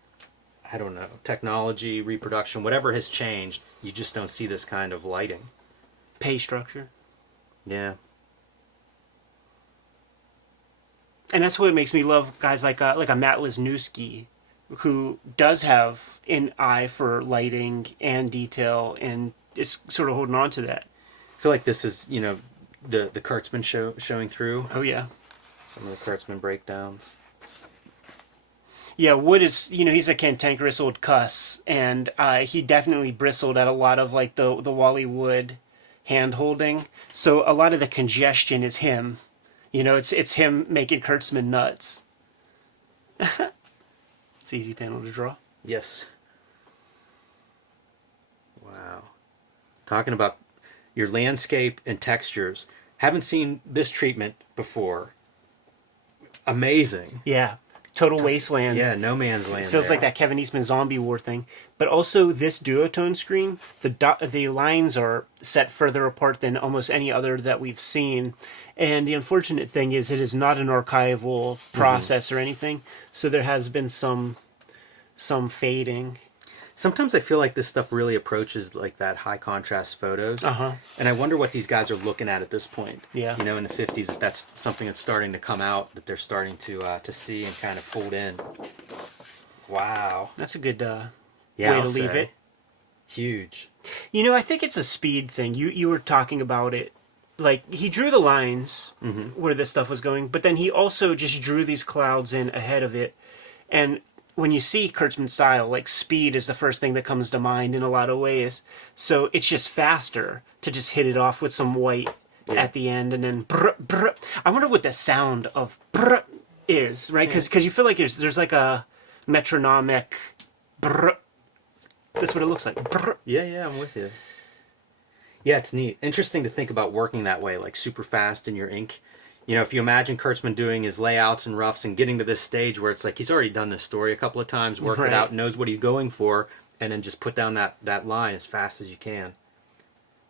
I don't know, technology, reproduction, whatever has changed, you just don't see this kind of lighting. Pay structure. Yeah. And that's what makes me love guys like a Matt Lesniewski, who does have an eye for lighting and detail and is sort of holding on to that. I feel like this is, the Kurtzman showing through. Oh, yeah. Some of the Kurtzman breakdowns. Yeah, Wood is, he's a cantankerous old cuss, and he definitely bristled at a lot of, like, the Wally Wood hand-holding. So a lot of the congestion is him. It's him making Kurtzman nuts. It's easy panel to draw. Yes. Wow. Talking about your landscape and textures. Haven't seen this treatment before. Amazing. Yeah. Total wasteland. Yeah, no man's land. Feels like that Kevin Eastman zombie war thing. But also this duotone screen, the lines are set further apart than almost any other that we've seen. And the unfortunate thing is it is not an archival process or anything. So there has been some fading. Sometimes I feel like this stuff really approaches like that high contrast photos. And I wonder what these guys are looking at this point. Yeah. In the 50s, if that's something that's starting to come out, that they're starting to see and kind of fold in. Wow. That's a good way I'll to leave say. it. Huge. You know, I think it's a speed thing. You were talking about it. Like, he drew the lines where this stuff was going, but then he also just drew these clouds in ahead of it. And when you see Kurtzman's style, like, speed is the first thing that comes to mind in a lot of ways. So it's just faster to just hit it off with some white at the end, and then brr, brr. I wonder what the sound of brr is, right? Because you feel like there's like a metronomic brr. That's what it looks like. Brr. Yeah, I'm with you. Yeah, it's neat. Interesting to think about working that way, like super fast in your ink. You know, if you imagine Kurtzman doing his layouts and roughs and getting to this stage where it's like he's already done this story a couple of times, worked it out, knows what he's going for, and then just put down that line as fast as you can.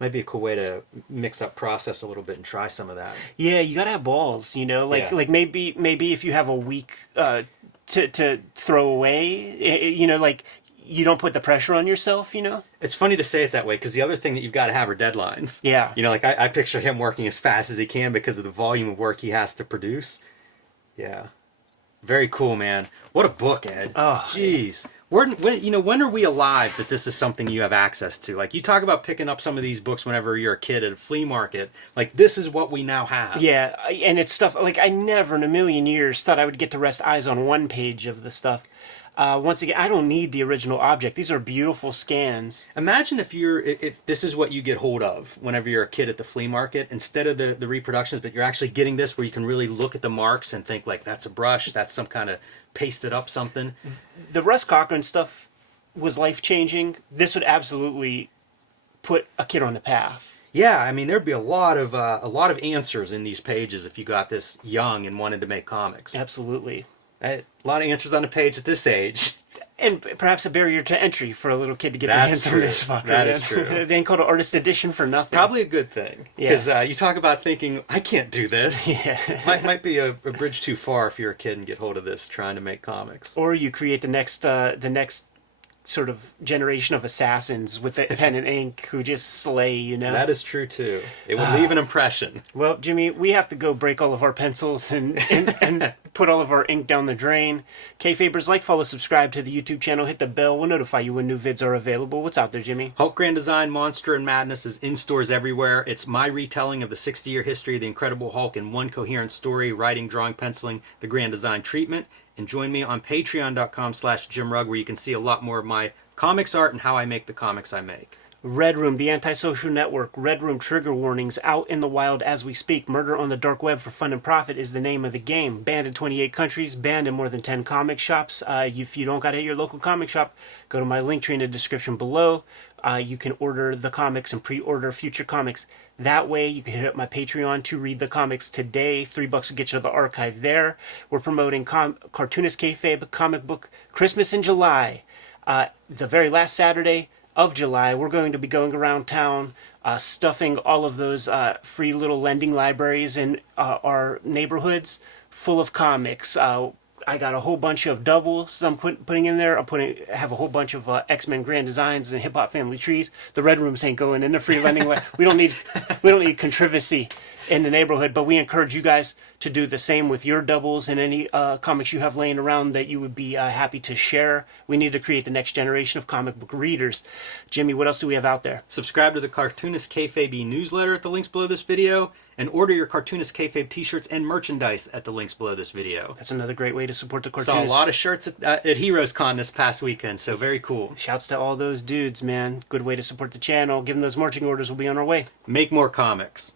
Might be a cool way to mix up process a little bit and try some of that. Yeah, you gotta have balls, you know? Like maybe if you have a week to throw away, you know, like, you don't put the pressure on yourself, you know? It's funny to say it that way, because the other thing that you've got to have are deadlines. Yeah. You know, like, I picture him working as fast as he can because of the volume of work he has to produce. Yeah. Very cool, man. What a book, Ed. Oh. Jeez. When are we alive that this is something you have access to? Like, you talk about picking up some of these books whenever you're a kid at a flea market. Like, this is what we now have. Yeah, and it's stuff, like, I never in a million years thought I would get to rest eyes on one page of the stuff. Once again, I don't need the original object. These are beautiful scans. Imagine if this is what you get hold of whenever you're a kid at the flea market, instead of the reproductions, but you're actually getting this where you can really look at the marks and think, like, that's a brush, that's some kind of pasted up something. The Russ Cochran stuff was life-changing. This would absolutely put a kid on the path. Yeah, I mean, there'd be a lot of answers in these pages if you got this young and wanted to make comics. Absolutely. A lot of answers on a page at this age. And perhaps a barrier to entry for a little kid to get their hands on this fucker. That is true. They ain't called an artist edition for nothing. Probably a good thing. Because you talk about thinking, I can't do this. Yeah. might be a bridge too far if you're a kid and get hold of this trying to make comics. Or you create the next sort of generation of assassins with the pen and ink who just slay, you know? That is true, too. It will leave an impression. Well, Jimmy, we have to go break all of our pencils and put all of our ink down the drain. Kayfabers, like, follow, subscribe to the YouTube channel, hit the bell. We'll notify you when new vids are available. What's out there, Jimmy? Hulk Grand Design Monster and Madness is in stores everywhere. It's my retelling of the 60-year history of the Incredible Hulk in one coherent story, writing, drawing, penciling, the Grand Design treatment. And join me on patreon.com/JimRugg, where you can see a lot more of my comics art and how I make the comics I make. Red Room, the antisocial network. Red Room trigger warnings out in the wild as we speak. Murder on the dark web for fun and profit is the name of the game. Banned in 28 countries, banned in more than 10 comic shops. If you don't got to hit your local comic shop, go to my link tree in the description below. You can order the comics and pre-order future comics. That way, you can hit up my Patreon to read the comics today. $3 will get you to the archive there. We're promoting Cartoonist Kayfabe comic book Christmas in July. The very last Saturday of July, we're going to be going around town, stuffing all of those free little lending libraries in our neighborhoods full of comics. I got a whole bunch of doubles I'm putting in there. Have a whole bunch of X-Men Grand Designs and Hip Hop Family Trees. The Red Rooms ain't going in the free lending. We don't need controversy in the neighborhood, but we encourage you guys to do the same with your doubles and any comics you have laying around that you would be happy to share. We need to create the next generation of comic book readers. Jimmy, what else do we have out there? Subscribe to the Cartoonist Kayfabe newsletter at the links below this video, and order your Cartoonist Kayfabe t-shirts and merchandise at the links below this video. That's another great way to support the Saw cartoonist. a lot of shirts at Heroes Con this past weekend, so very cool. Shouts to all those dudes, man. Good way to support the channel. Given those marching orders, we'll be on our way. Make more comics.